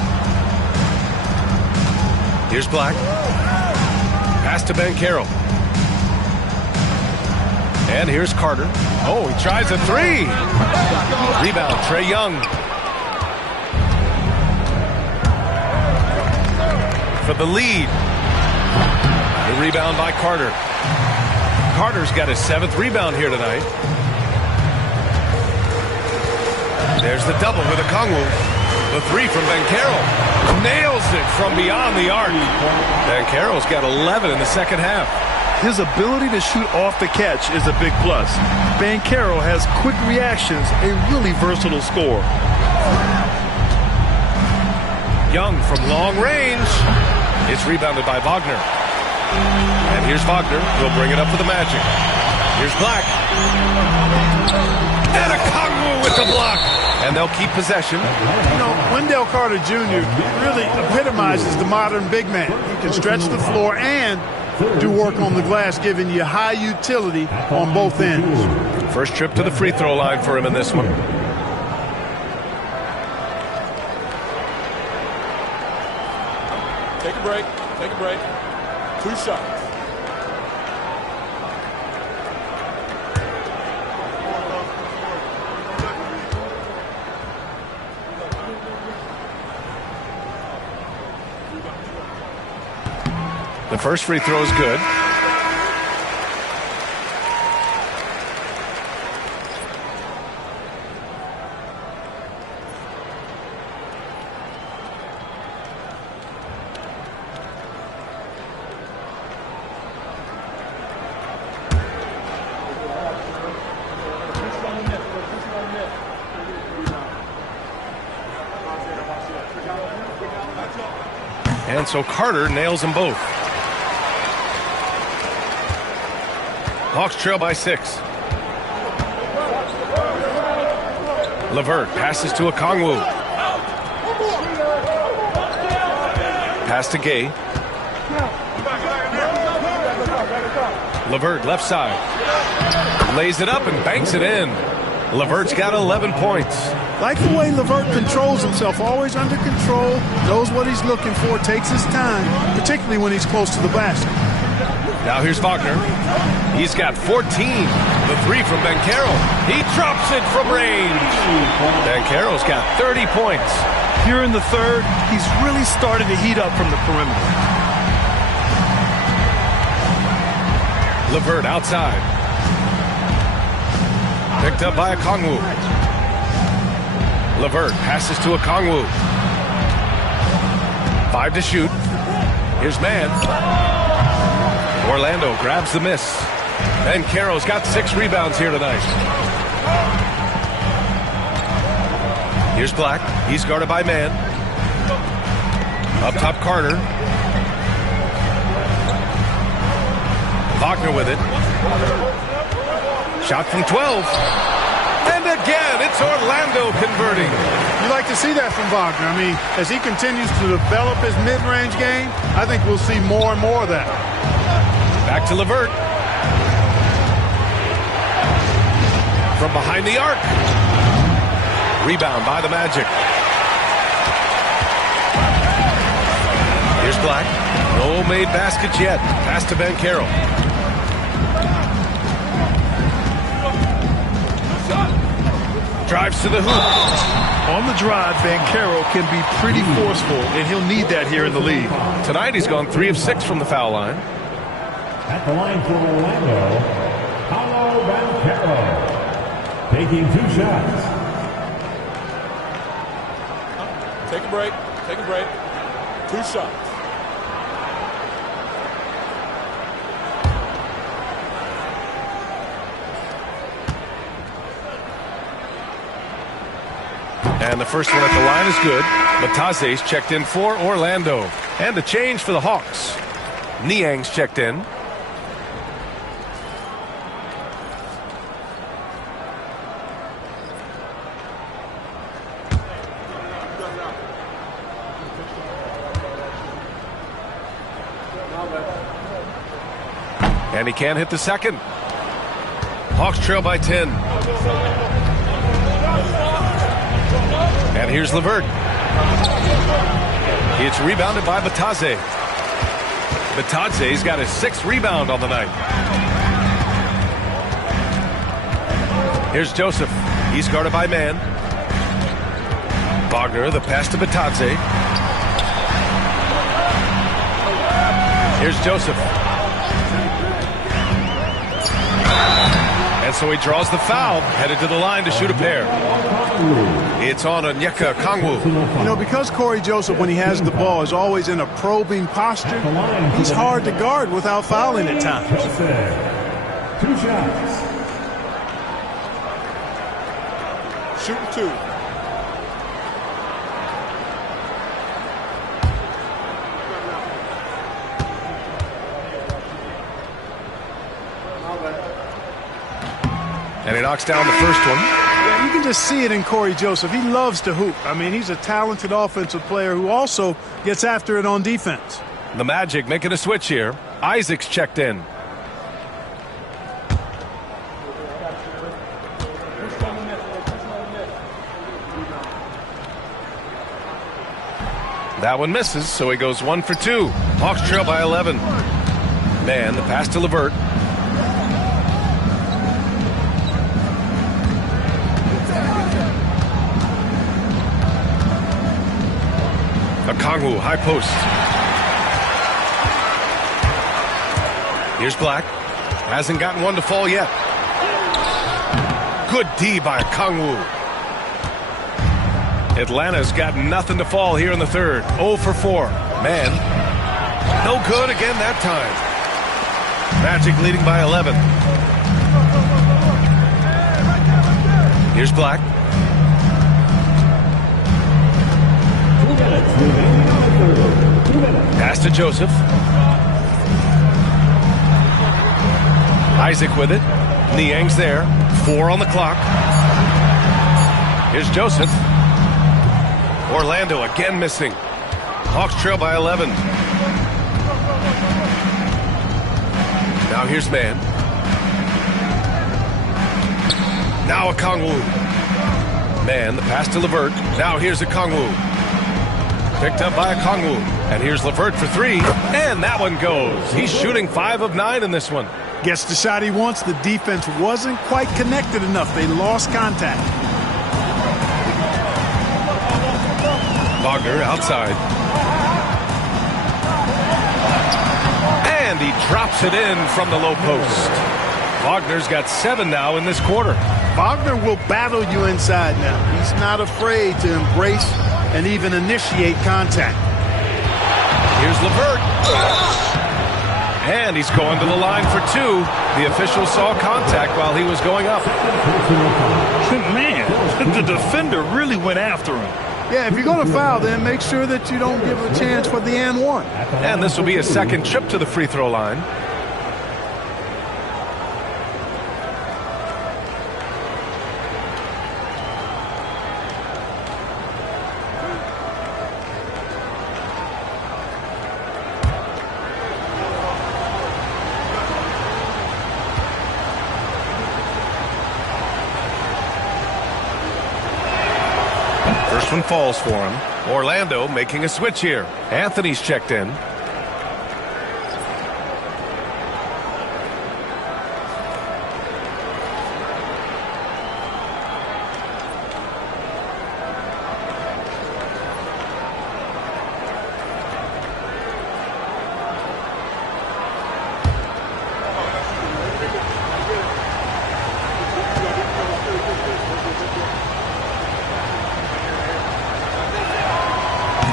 Here's Black. Pass to Banchero. And here's Carter. Oh, he tries a 3. Rebound, Trae Young. For the lead. The rebound by Carter. Carter's got his 7th rebound here tonight. There's the double with Okongwu. The 3 from Banchero. Nails it from beyond the arc. Banchero's got 11 in the second half. His ability to shoot off the catch is a big plus. Banchero has quick reactions, a really versatile scorer. Young from long range. It's rebounded by Wagner. And here's Wagner. He'll bring it up for the Magic. Here's Black. And Okongwu with the block. And they'll keep possession. You know, Wendell Carter Jr. really epitomizes the modern big man. He can stretch the floor and do work on the glass, giving you high utility on both ends. First trip to the free throw line for him in this one. Take a break. Take a break. 2 shots. The first free throw is good. And so Carter nails them both. Hawks trail by 6. LeVert passes to Okongwu. Pass to Gay. LeVert left side. Lays it up and banks it in. LeVert's got 11 points. Like the way LeVert controls himself, always under control, knows what he's looking for, takes his time, particularly when he's close to the basket. Now here's Wagner. He's got 14. The 3 from Banchero. He drops it from range. Banchero's got 30 points. Here in the third, he's really started to heat up from the perimeter. LeVert outside. Picked up by Okongwu. LeVert passes to Okongwu. 5 to shoot. Here's Mann. Orlando grabs the miss. Banchero's got 6 rebounds here tonight. Here's Black. He's guarded by Mann. Up top, Carter. Wagner with it. Shot from 12. And again, it's Orlando converting. You like to see that from Wagner. I mean, as he continues to develop his mid-range game, I think we'll see more and more of that. Back to LeVert. From behind the arc. Rebound by the Magic. Here's Black. No made baskets yet. Pass to Banchero. Drives to the hoop. On the drive, Banchero can be pretty forceful, and he'll need that here in the league. Tonight he's gone 3 of 6 from the foul line. At the line for Orlando, Paolo Banchero, taking 2 shots. Take a break. Take a break. 2 shots. And the first one at the line is good. Mataze's checked in for Orlando. And a change for the Hawks. Niang's checked in. And he can't hit the second. Hawks trail by 10. And here's LeVert. It's rebounded by Bataze. Bataze's got his 6th rebound on the night. Here's Joseph. He's guarded by Mann. Wagner, the pass to Bataze. Here's Joseph. And so he draws the foul, headed to the line to shoot a pair. It's on Onyeka Okongwu. You know, because Corey Joseph, when he has the ball, is always in a probing posture, he's hard to guard without fouling at times. 2 shots. Shooting 2. And he knocks down the first one. Yeah, you can just see it in Corey Joseph. He loves to hoop. I mean, he's a talented offensive player who also gets after it on defense. The Magic making a switch here. Isaac's checked in. That one misses, so he goes 1 for 2. Hawks trail by 11. Man, the pass to Levert. Okongwu, high post. Here's Black. Hasn't gotten one to fall yet. Good D by Okongwu. Atlanta's got nothing to fall here in the third. 0 for 4. Man, no good again that time. Magic leading by 11. Here's Black. Pass to Joseph. Isaac with it. Niang's there. 4 on the clock. Here's Joseph. Orlando again missing. Hawks trail by 11. Now here's Man. Now Okongwu. Man, the pass to Levert. Now here's Okongwu. Picked up by Okongwu. And here's Levert for 3. And that one goes. He's shooting 5 of 9 in this one. Gets the shot he wants. The defense wasn't quite connected enough. They lost contact. Wagner outside. And he drops it in from the low post. Wagner's got 7 now in this quarter. Wagner will battle you inside now. He's not afraid to embrace and even initiate contact. Here's Levert. And he's going to the line for 2. The official saw contact while he was going up. Man, the defender really went after him. Yeah, if you're going to foul, then make sure that you don't give a chance for the and one. And this will be a second trip to the free throw line. First one falls for him. Orlando making a switch here. Anthony's checked in.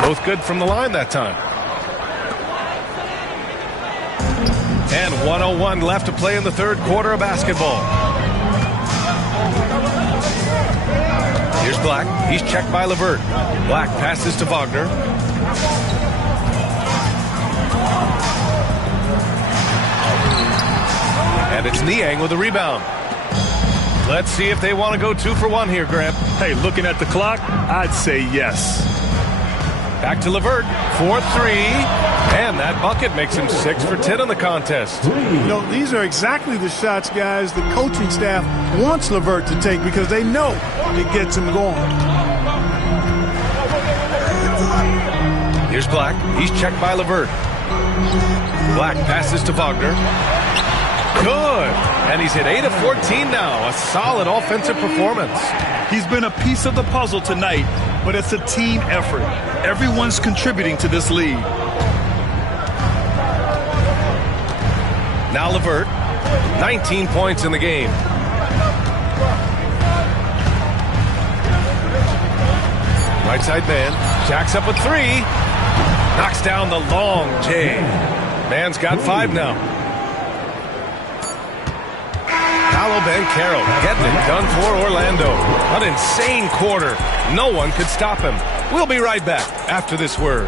Both good from the line that time. And 1:01 left to play in the third quarter of basketball. Here's Black. He's checked by Levert. Black passes to Wagner. And it's Niang with the rebound. Let's see if they want to go 2 for 1 here, Grant. Hey, looking at the clock, I'd say yes. Back to Levert, 4-3, and that bucket makes him 6 for 10 in the contest. You know, these are exactly the shots, guys, the coaching staff wants Levert to take because they know it gets him going. Here's Black. He's checked by Levert. Black passes to Wagner. Good. And he's hit 8 of 14 now. A solid offensive performance. He's been a piece of the puzzle tonight, but it's a team effort. Everyone's contributing to this lead. Now Levert, 19 points in the game. Right side man, jacks up with 3. Knocks down the long J. Man's got 5 now. Paolo Banchero getting it done for Orlando. An insane quarter. No one could stop him. We'll be right back after this word.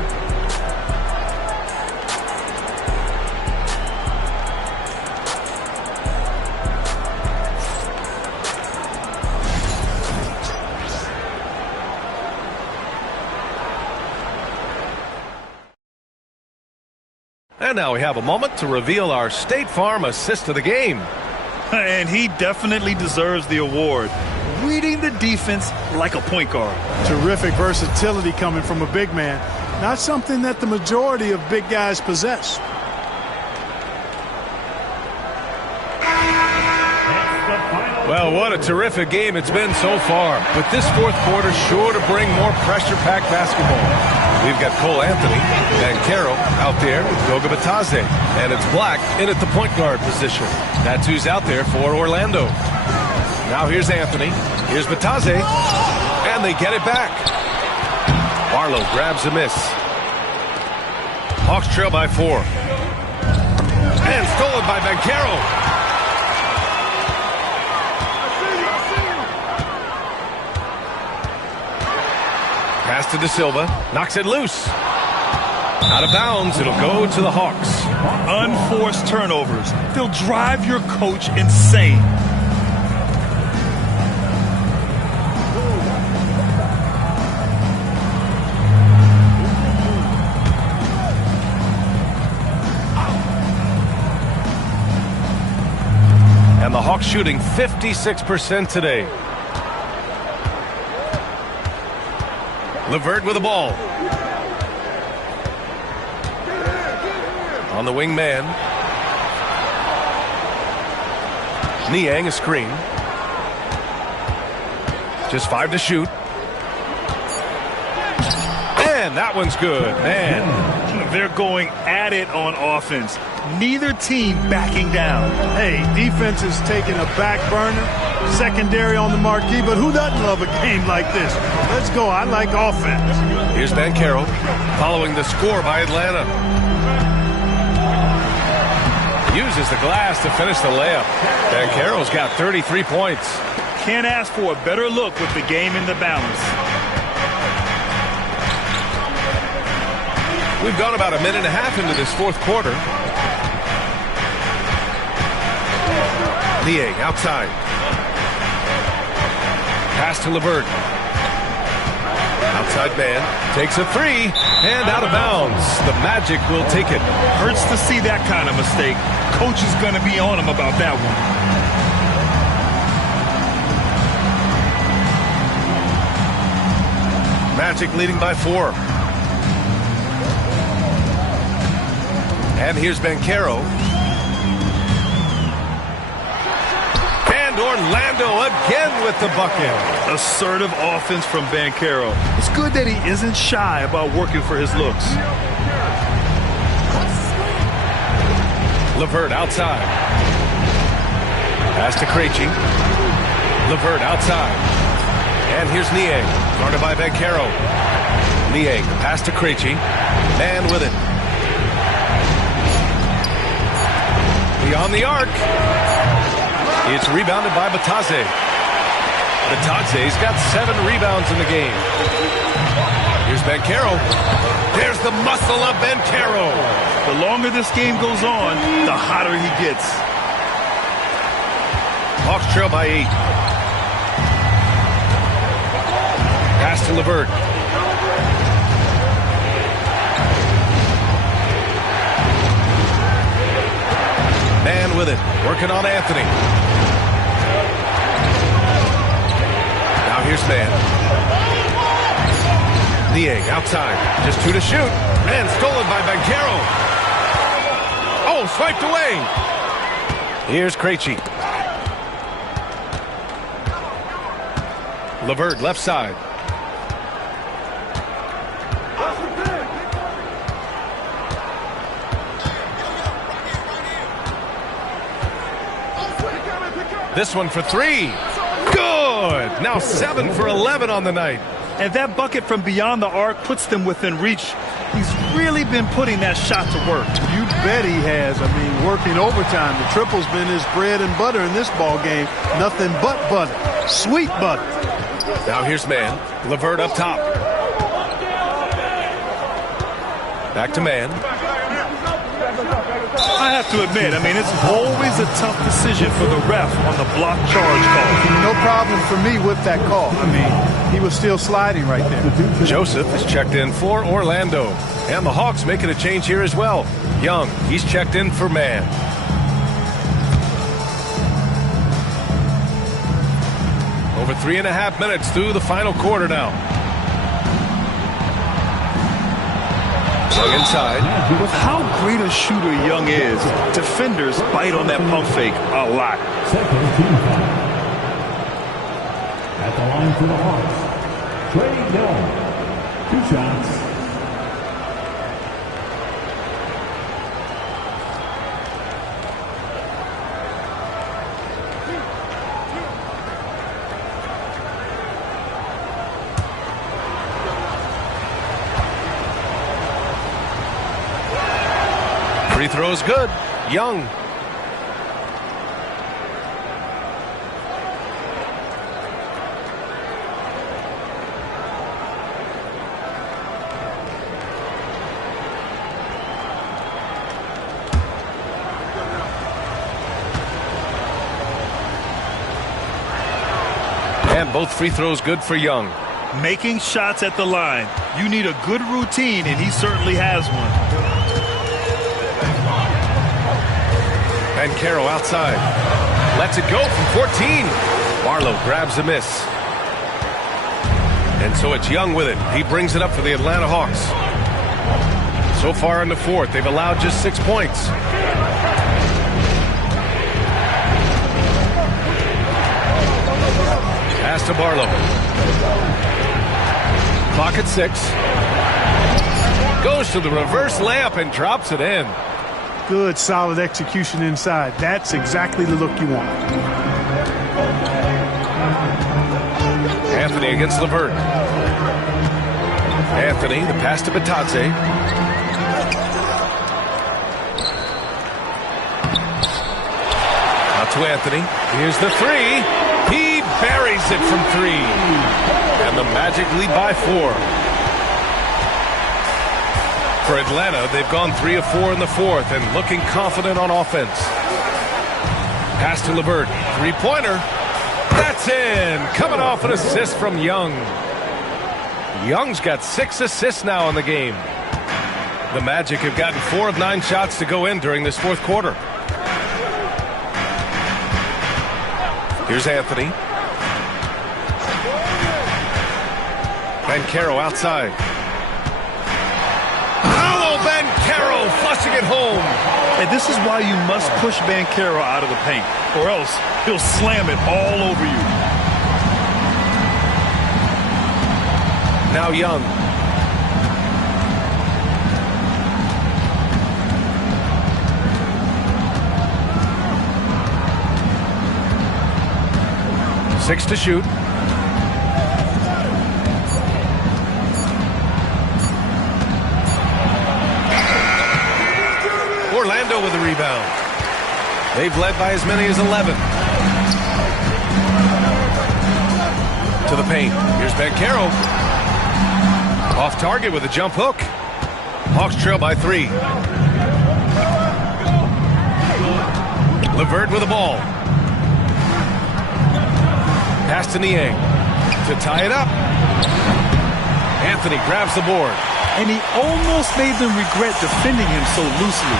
And now we have a moment to reveal our State Farm assist of the game. And he definitely deserves the award. Reading the defense like a point guard. Terrific versatility coming from a big man. Not something that the majority of big guys possess. Well, what a terrific game it's been so far. But this fourth quarter sure to bring more pressure-packed basketball. We've got Cole Anthony, Banchero out there with Goga Batadze. And it's Black in at the point guard position. That's who's out there for Orlando. Now here's Anthony. Here's Batadze. And they get it back. Barlow grabs a miss. Hawks trail by 4. And stolen by Banchero. Pass to De Silva, knocks it loose. Out of bounds, it'll go to the Hawks. Unforced turnovers. They'll drive your coach insane. And the Hawks shooting 56% today. LeVert with the ball. On the wing man. Niang a screen. Just 5 to shoot. And that one's good, man. They're going at it on offense. Neither team backing down. Hey, defense is taking a back burner. Secondary on the marquee, but who doesn't love a game like this? Let's go. I like offense. Here's Banchero following the score by Atlanta. Uses the glass to finish the layup. Banchero's got 33 points. Can't ask for a better look with the game in the balance. We've gone about a minute and a half into this fourth quarter. Niang outside. Pass to LeVert. Outside man takes a 3 and out of bounds. The Magic will take it. Hurts to see that kind of mistake. Coach is going to be on him about that one. Magic leading by 4. And here's Banchero. And Orlando again with the bucket. Assertive offense from Banchero. It's good that he isn't shy about working for his looks. LeVert outside. Pass to Krejci. LeVert outside. And here's Niang. Guarded by Banchero. Niang, pass to Krejci. Man with it. Beyond the arc. It's rebounded by Batadze. Batadze's got 7 rebounds in the game. Here's Banchero. There's the muscle of Banchero. The longer this game goes on, the hotter he gets. Hawks trail by 8. Pass to LeVert. Man with it. Working on Anthony. Now here's Man. Niang outside. Just 2 to shoot. And stolen by Banchero. Oh, swiped away. Here's Krejci. LeVert left side. This one for 3. Good. Now 7 for 11 on the night. And that bucket from beyond the arc puts them within reach. He's really been putting that shot to work. You bet he has. I mean, working overtime. The triple's been his bread and butter in this ball game. Nothing but butter. Sweet butter. Now here's Man. LeVert up top. Back to Man. I have to admit, I mean, it's always a tough decision for the ref on the block charge call. No problem for me with that call. I mean, he was still sliding right there. Joseph is checked in for Orlando. And the Hawks making a change here as well. Young, he's checked in for Man. Over 3.5 minutes through the final quarter now. Young inside. With how great a shooter Young is, defenders bite on that pump fake a lot. Second team foul. At the line for the Hawks, Trey Young. 2 shots. Free throw's good. Young. And both free throws good for Young. Making shots at the line. You need a good routine, and he certainly has one. Banchero outside. Lets it go from 14. Barlow grabs a miss. And so it's Young with it. He brings it up for the Atlanta Hawks. So far in the fourth, they've allowed just 6 points. Pass to Barlow. Clock at 6. Goes to the reverse layup and drops it in. Good, solid execution inside. That's exactly the look you want. Anthony against LeVert. Anthony, the pass to Batadze. Out to Anthony. Here's the three. He buries it from 3. And the Magic lead by 4. For Atlanta, they've gone 3 of 4 in the fourth and looking confident on offense. Pass to LeVert. 3-pointer. That's in. Coming off an assist from Young. Young's got 6 assists now in the game. The Magic have gotten 4 of 9 shots to go in during this fourth quarter. Here's Anthony. Banchero outside. Banchero flushing it home. And this is why you must push Banchero out of the paint, or else he'll slam it all over you. Now Young. Six to shoot. Orlando with a rebound. They've led by as many as 11. To the paint. Here's Banchero. Off target with a jump hook. Hawks trail by 3. LeVert with the ball. Pass to Niang. To tie it up. Anthony grabs the board. And he almost made them regret defending him so loosely.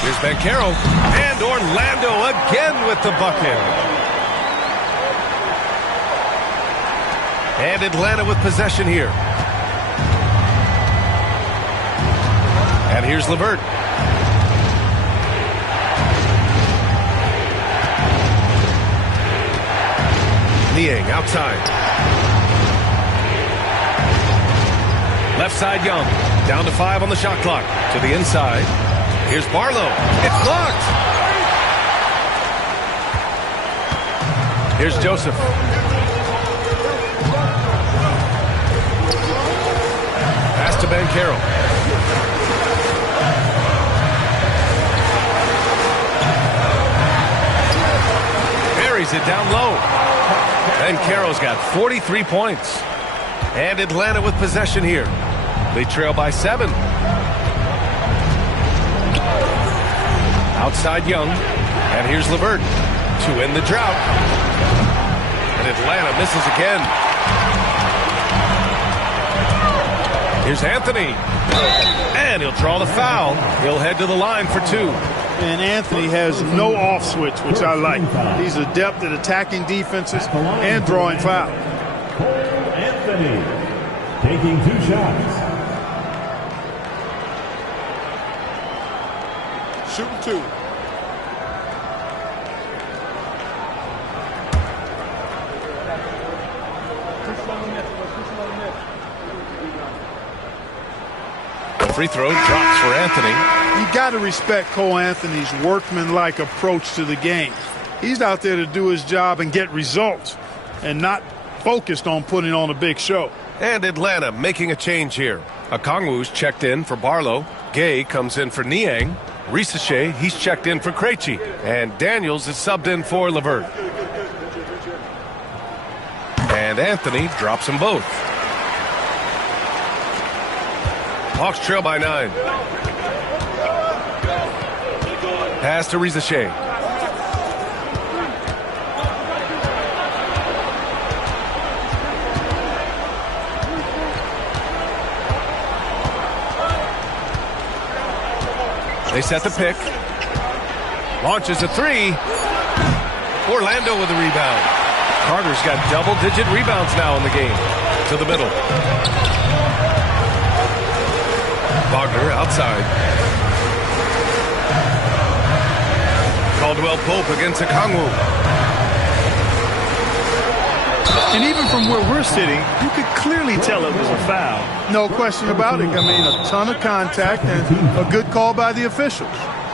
Here's Banchero. And Orlando again with the bucket. And Atlanta with possession here. And here's LeVert. Niang outside. Left side Young. Down to 5 on the shot clock. To the inside. Here's Barlow. It's blocked. Here's Joseph. Pass to Banchero. Buries it down low. Banchero's got 43 points. And Atlanta with possession here. They trail by 7. Outside Young. And here's LeVert to end the drought. And Atlanta misses again. Here's Anthony. And he'll draw the foul. He'll head to the line for 2. And Anthony has no off switch, which I like. He's adept at attacking defenses and drawing fouls. Anthony. taking 2 shots. Shooting 2. The free throw drops for Anthony. You got to respect Cole Anthony's workmanlike approach to the game. He's out there to do his job and get results and not focused on putting on a big show. And Atlanta making a change here. Okongwu's checked in for Barlow. Gay comes in for Niang. Risache, he's checked in for Krejci. And Daniels is subbed in for Levert. And Anthony drops them both. Hawks trail by 9. Pass to Risache. They set the pick. Launches a 3. Orlando with the rebound. Carter's got double-digit rebounds now in the game. To the middle. Wagner outside. Caldwell Pope against Okongwu. And even from where we're sitting, you could clearly tell it was a foul. No question about it. I mean, a ton of contact and a good call by the officials.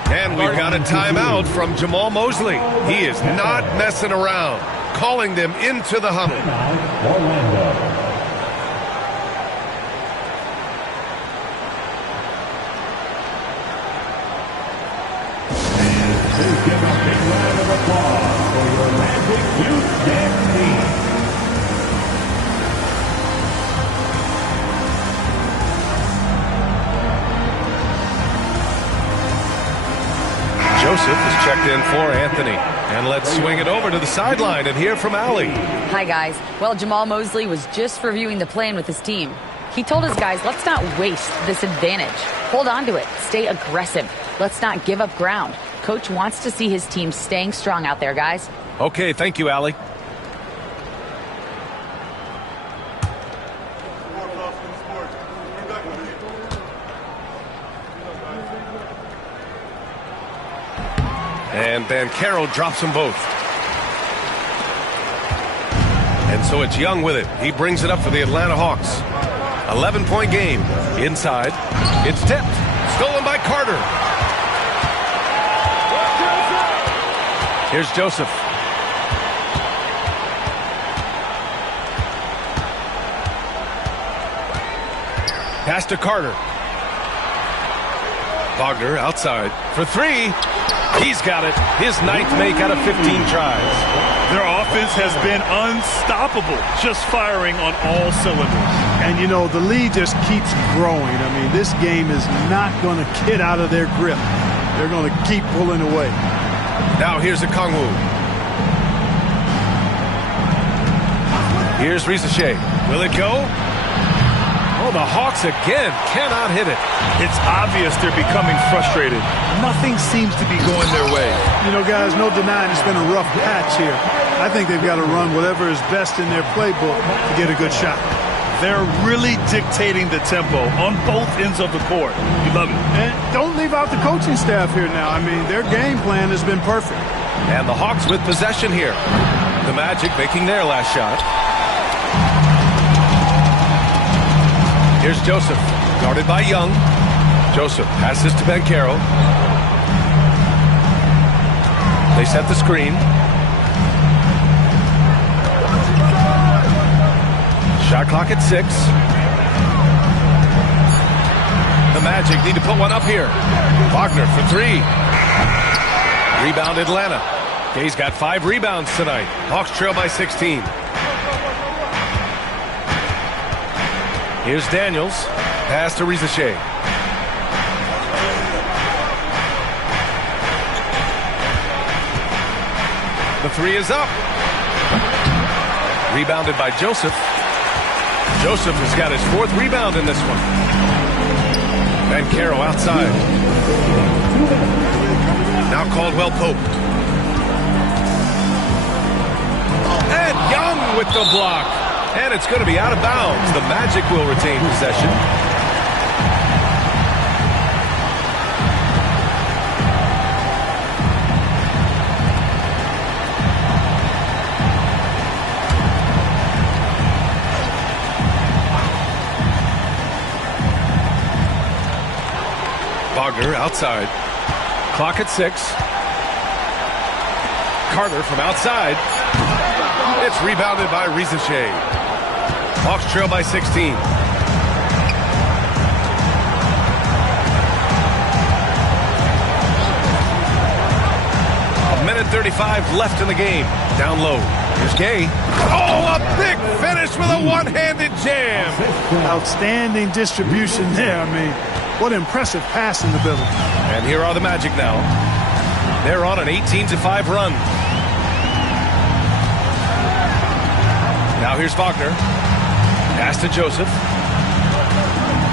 And we've got a timeout from Jamal Mosley. He is not messing around. Calling them into the huddle. Orlando. Please give a big round of applause for your Magic Youth Dance Team. Joseph is checked in for Anthony. And let's swing it over to the sideline and hear from Allie. Hi, guys. Well, Jamal Mosley was just reviewing the plan with his team. He told his guys, let's not waste this advantage. Hold on to it. Stay aggressive. Let's not give up ground. Coach wants to see his team staying strong out there, guys. Okay, thank you, Allie. And Banchero drops them both. And so it's Young with it. He brings it up for the Atlanta Hawks. 11-point game. Inside. It's tipped. Stolen by Carter. Here's Joseph. Pass to Carter. Wagner outside for 3. He's got it. His 9th make out of 15 tries. Their offense has been unstoppable, just firing on all cylinders. And, you know, the lead just keeps growing. I mean, this game is not going to get out of their grip. They're going to keep pulling away. Now here's Okongwu. Here's Risache. Will it go? Oh, the Hawks again cannot hit it. It's obvious they're becoming frustrated. Nothing seems to be going their way. You know, guys, no denying it's been a rough patch here. I think they've got to run whatever is best in their playbook to get a good shot. They're really dictating the tempo on both ends of the court. You love it. And don't leave out the coaching staff here now. I mean, their game plan has been perfect. And the Hawks with possession here. The Magic making their last shot. Here's Joseph, guarded by Young. Joseph passes to Banchero. They set the screen. Shot clock at 6. The Magic need to put one up here. Wagner for 3. Rebound Atlanta. Gay's got 5 rebounds tonight. Hawks trail by 16. Here's Daniels. Pass to Risache. The 3 is up. Rebounded by Joseph. Joseph has got his 4th rebound in this one. Banchero outside. Now Caldwell Pope. And Young with the block. And it's going to be out of bounds. The Magic will retain possession. Wagner outside. Clock at 6. Carter from outside. It's rebounded by Rizichet. Hawks trail by 16. A minute 35 left in the game. Down low. Here's Gay. Oh, a big finish with a one-handed jam. Outstanding distribution there. I mean, what impressive passing ability. And here are the Magic now. They're on an 18-5 run. Now here's Wagner. Pass to Joseph.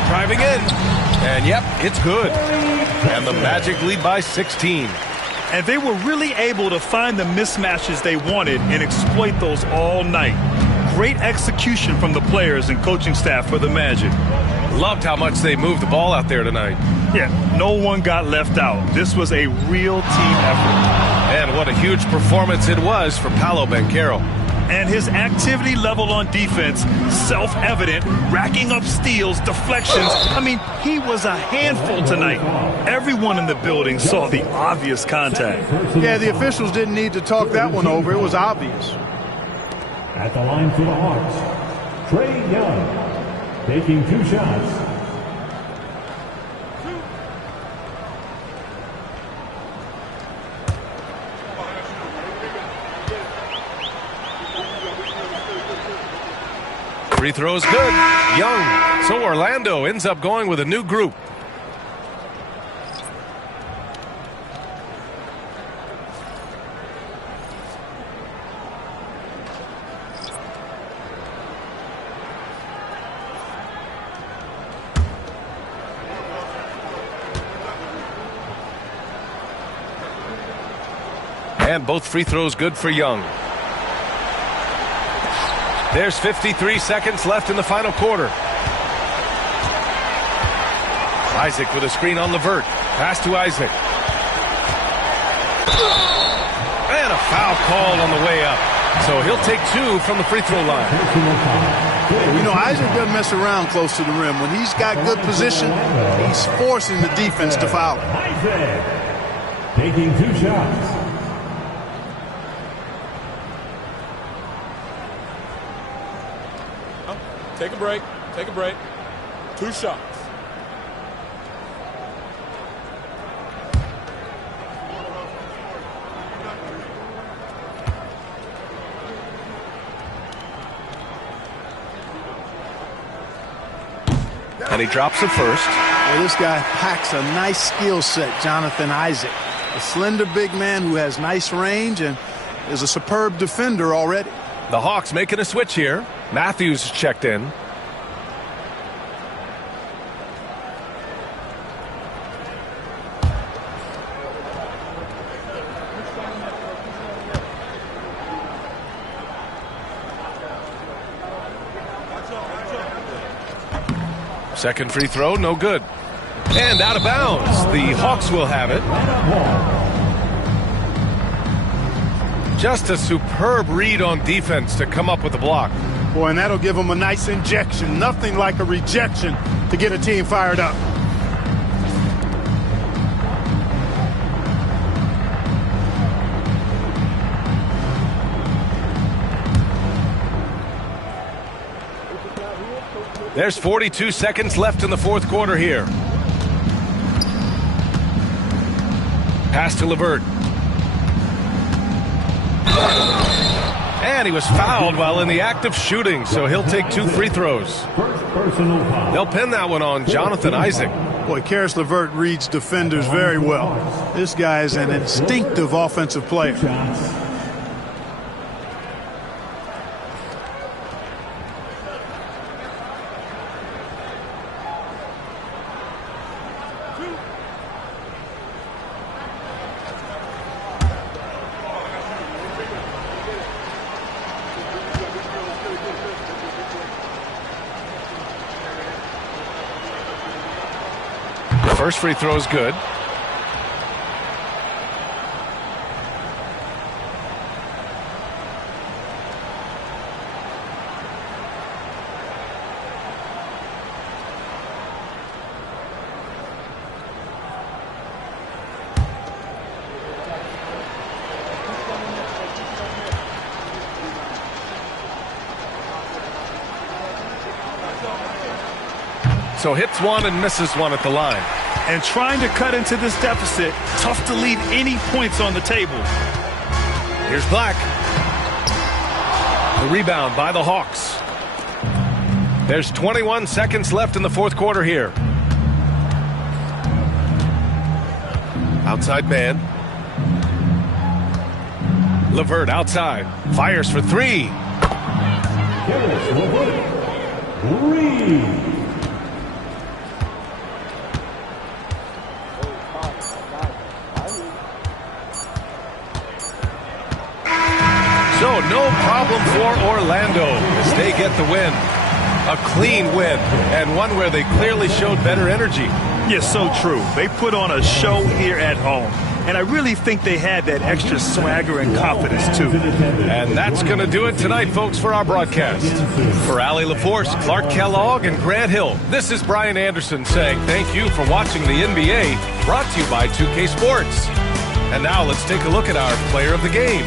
Driving in. And yep, it's good. And the Magic lead by 16. And they were really able to find the mismatches they wanted and exploit those all night. Great execution from the players and coaching staff for the Magic. Loved how much they moved the ball out there tonight. Yeah, no one got left out. This was a real team effort. And what a huge performance it was for Paolo Banchero. And his activity level on defense, self-evident, racking up steals, deflections. I mean, he was a handful tonight. Everyone in the building saw the obvious contact. Yeah, the officials didn't need to talk that one over. It was obvious. At the line for the Hawks, Trae Young, taking 2 shots. Free throw's good. Young. So Orlando ends up going with a new group. And both free throws good for Young. There's 53 seconds left in the final quarter. Isaac with a screen on Levert. Pass to Isaac. And a foul called on the way up. So he'll take 2 from the free throw line. You know, Isaac doesn't mess around close to the rim. When he's got good position, he's forcing the defense to foul him. Isaac taking 2 shots. Take a break. Take a break. 2 shots. And he drops it first. Well, this guy packs a nice skill set, Jonathan Isaac. A slender big man who has nice range and is a superb defender already. The Hawks making a switch here. Matthews checked in. Second free throw, no good. And out of bounds. The Hawks will have it. Just a superb read on defense to come up with the block. Boy, and that'll give them a nice injection. Nothing like a rejection to get a team fired up. There's 42 seconds left in the fourth quarter here. Pass to Levert. And he was fouled while in the act of shooting, so he'll take 2 free throws. They'll pin that one on Jonathan Isaac. Boy, Karis LeVert reads defenders very well. This guy is an instinctive offensive player. First free throw is good. So hits one and misses one at the line. And trying to cut into this deficit, tough to leave any points on the table. Here's Black. The rebound by the Hawks. There's 21 seconds left in the fourth quarter here. Outside man. LeVert outside. Fires for three. Karis LeVert. Three. So no problem for Orlando as they get the win. A clean win, and one where they clearly showed better energy. Yes, so true. They put on a show here at home. And I really think they had that extra swagger and confidence, too. And that's going to do it tonight, folks, for our broadcast. For Allie LaForce, Clark Kellogg, and Grant Hill, this is Brian Anderson saying thank you for watching the NBA, brought to you by 2K Sports. And now let's take a look at our player of the game.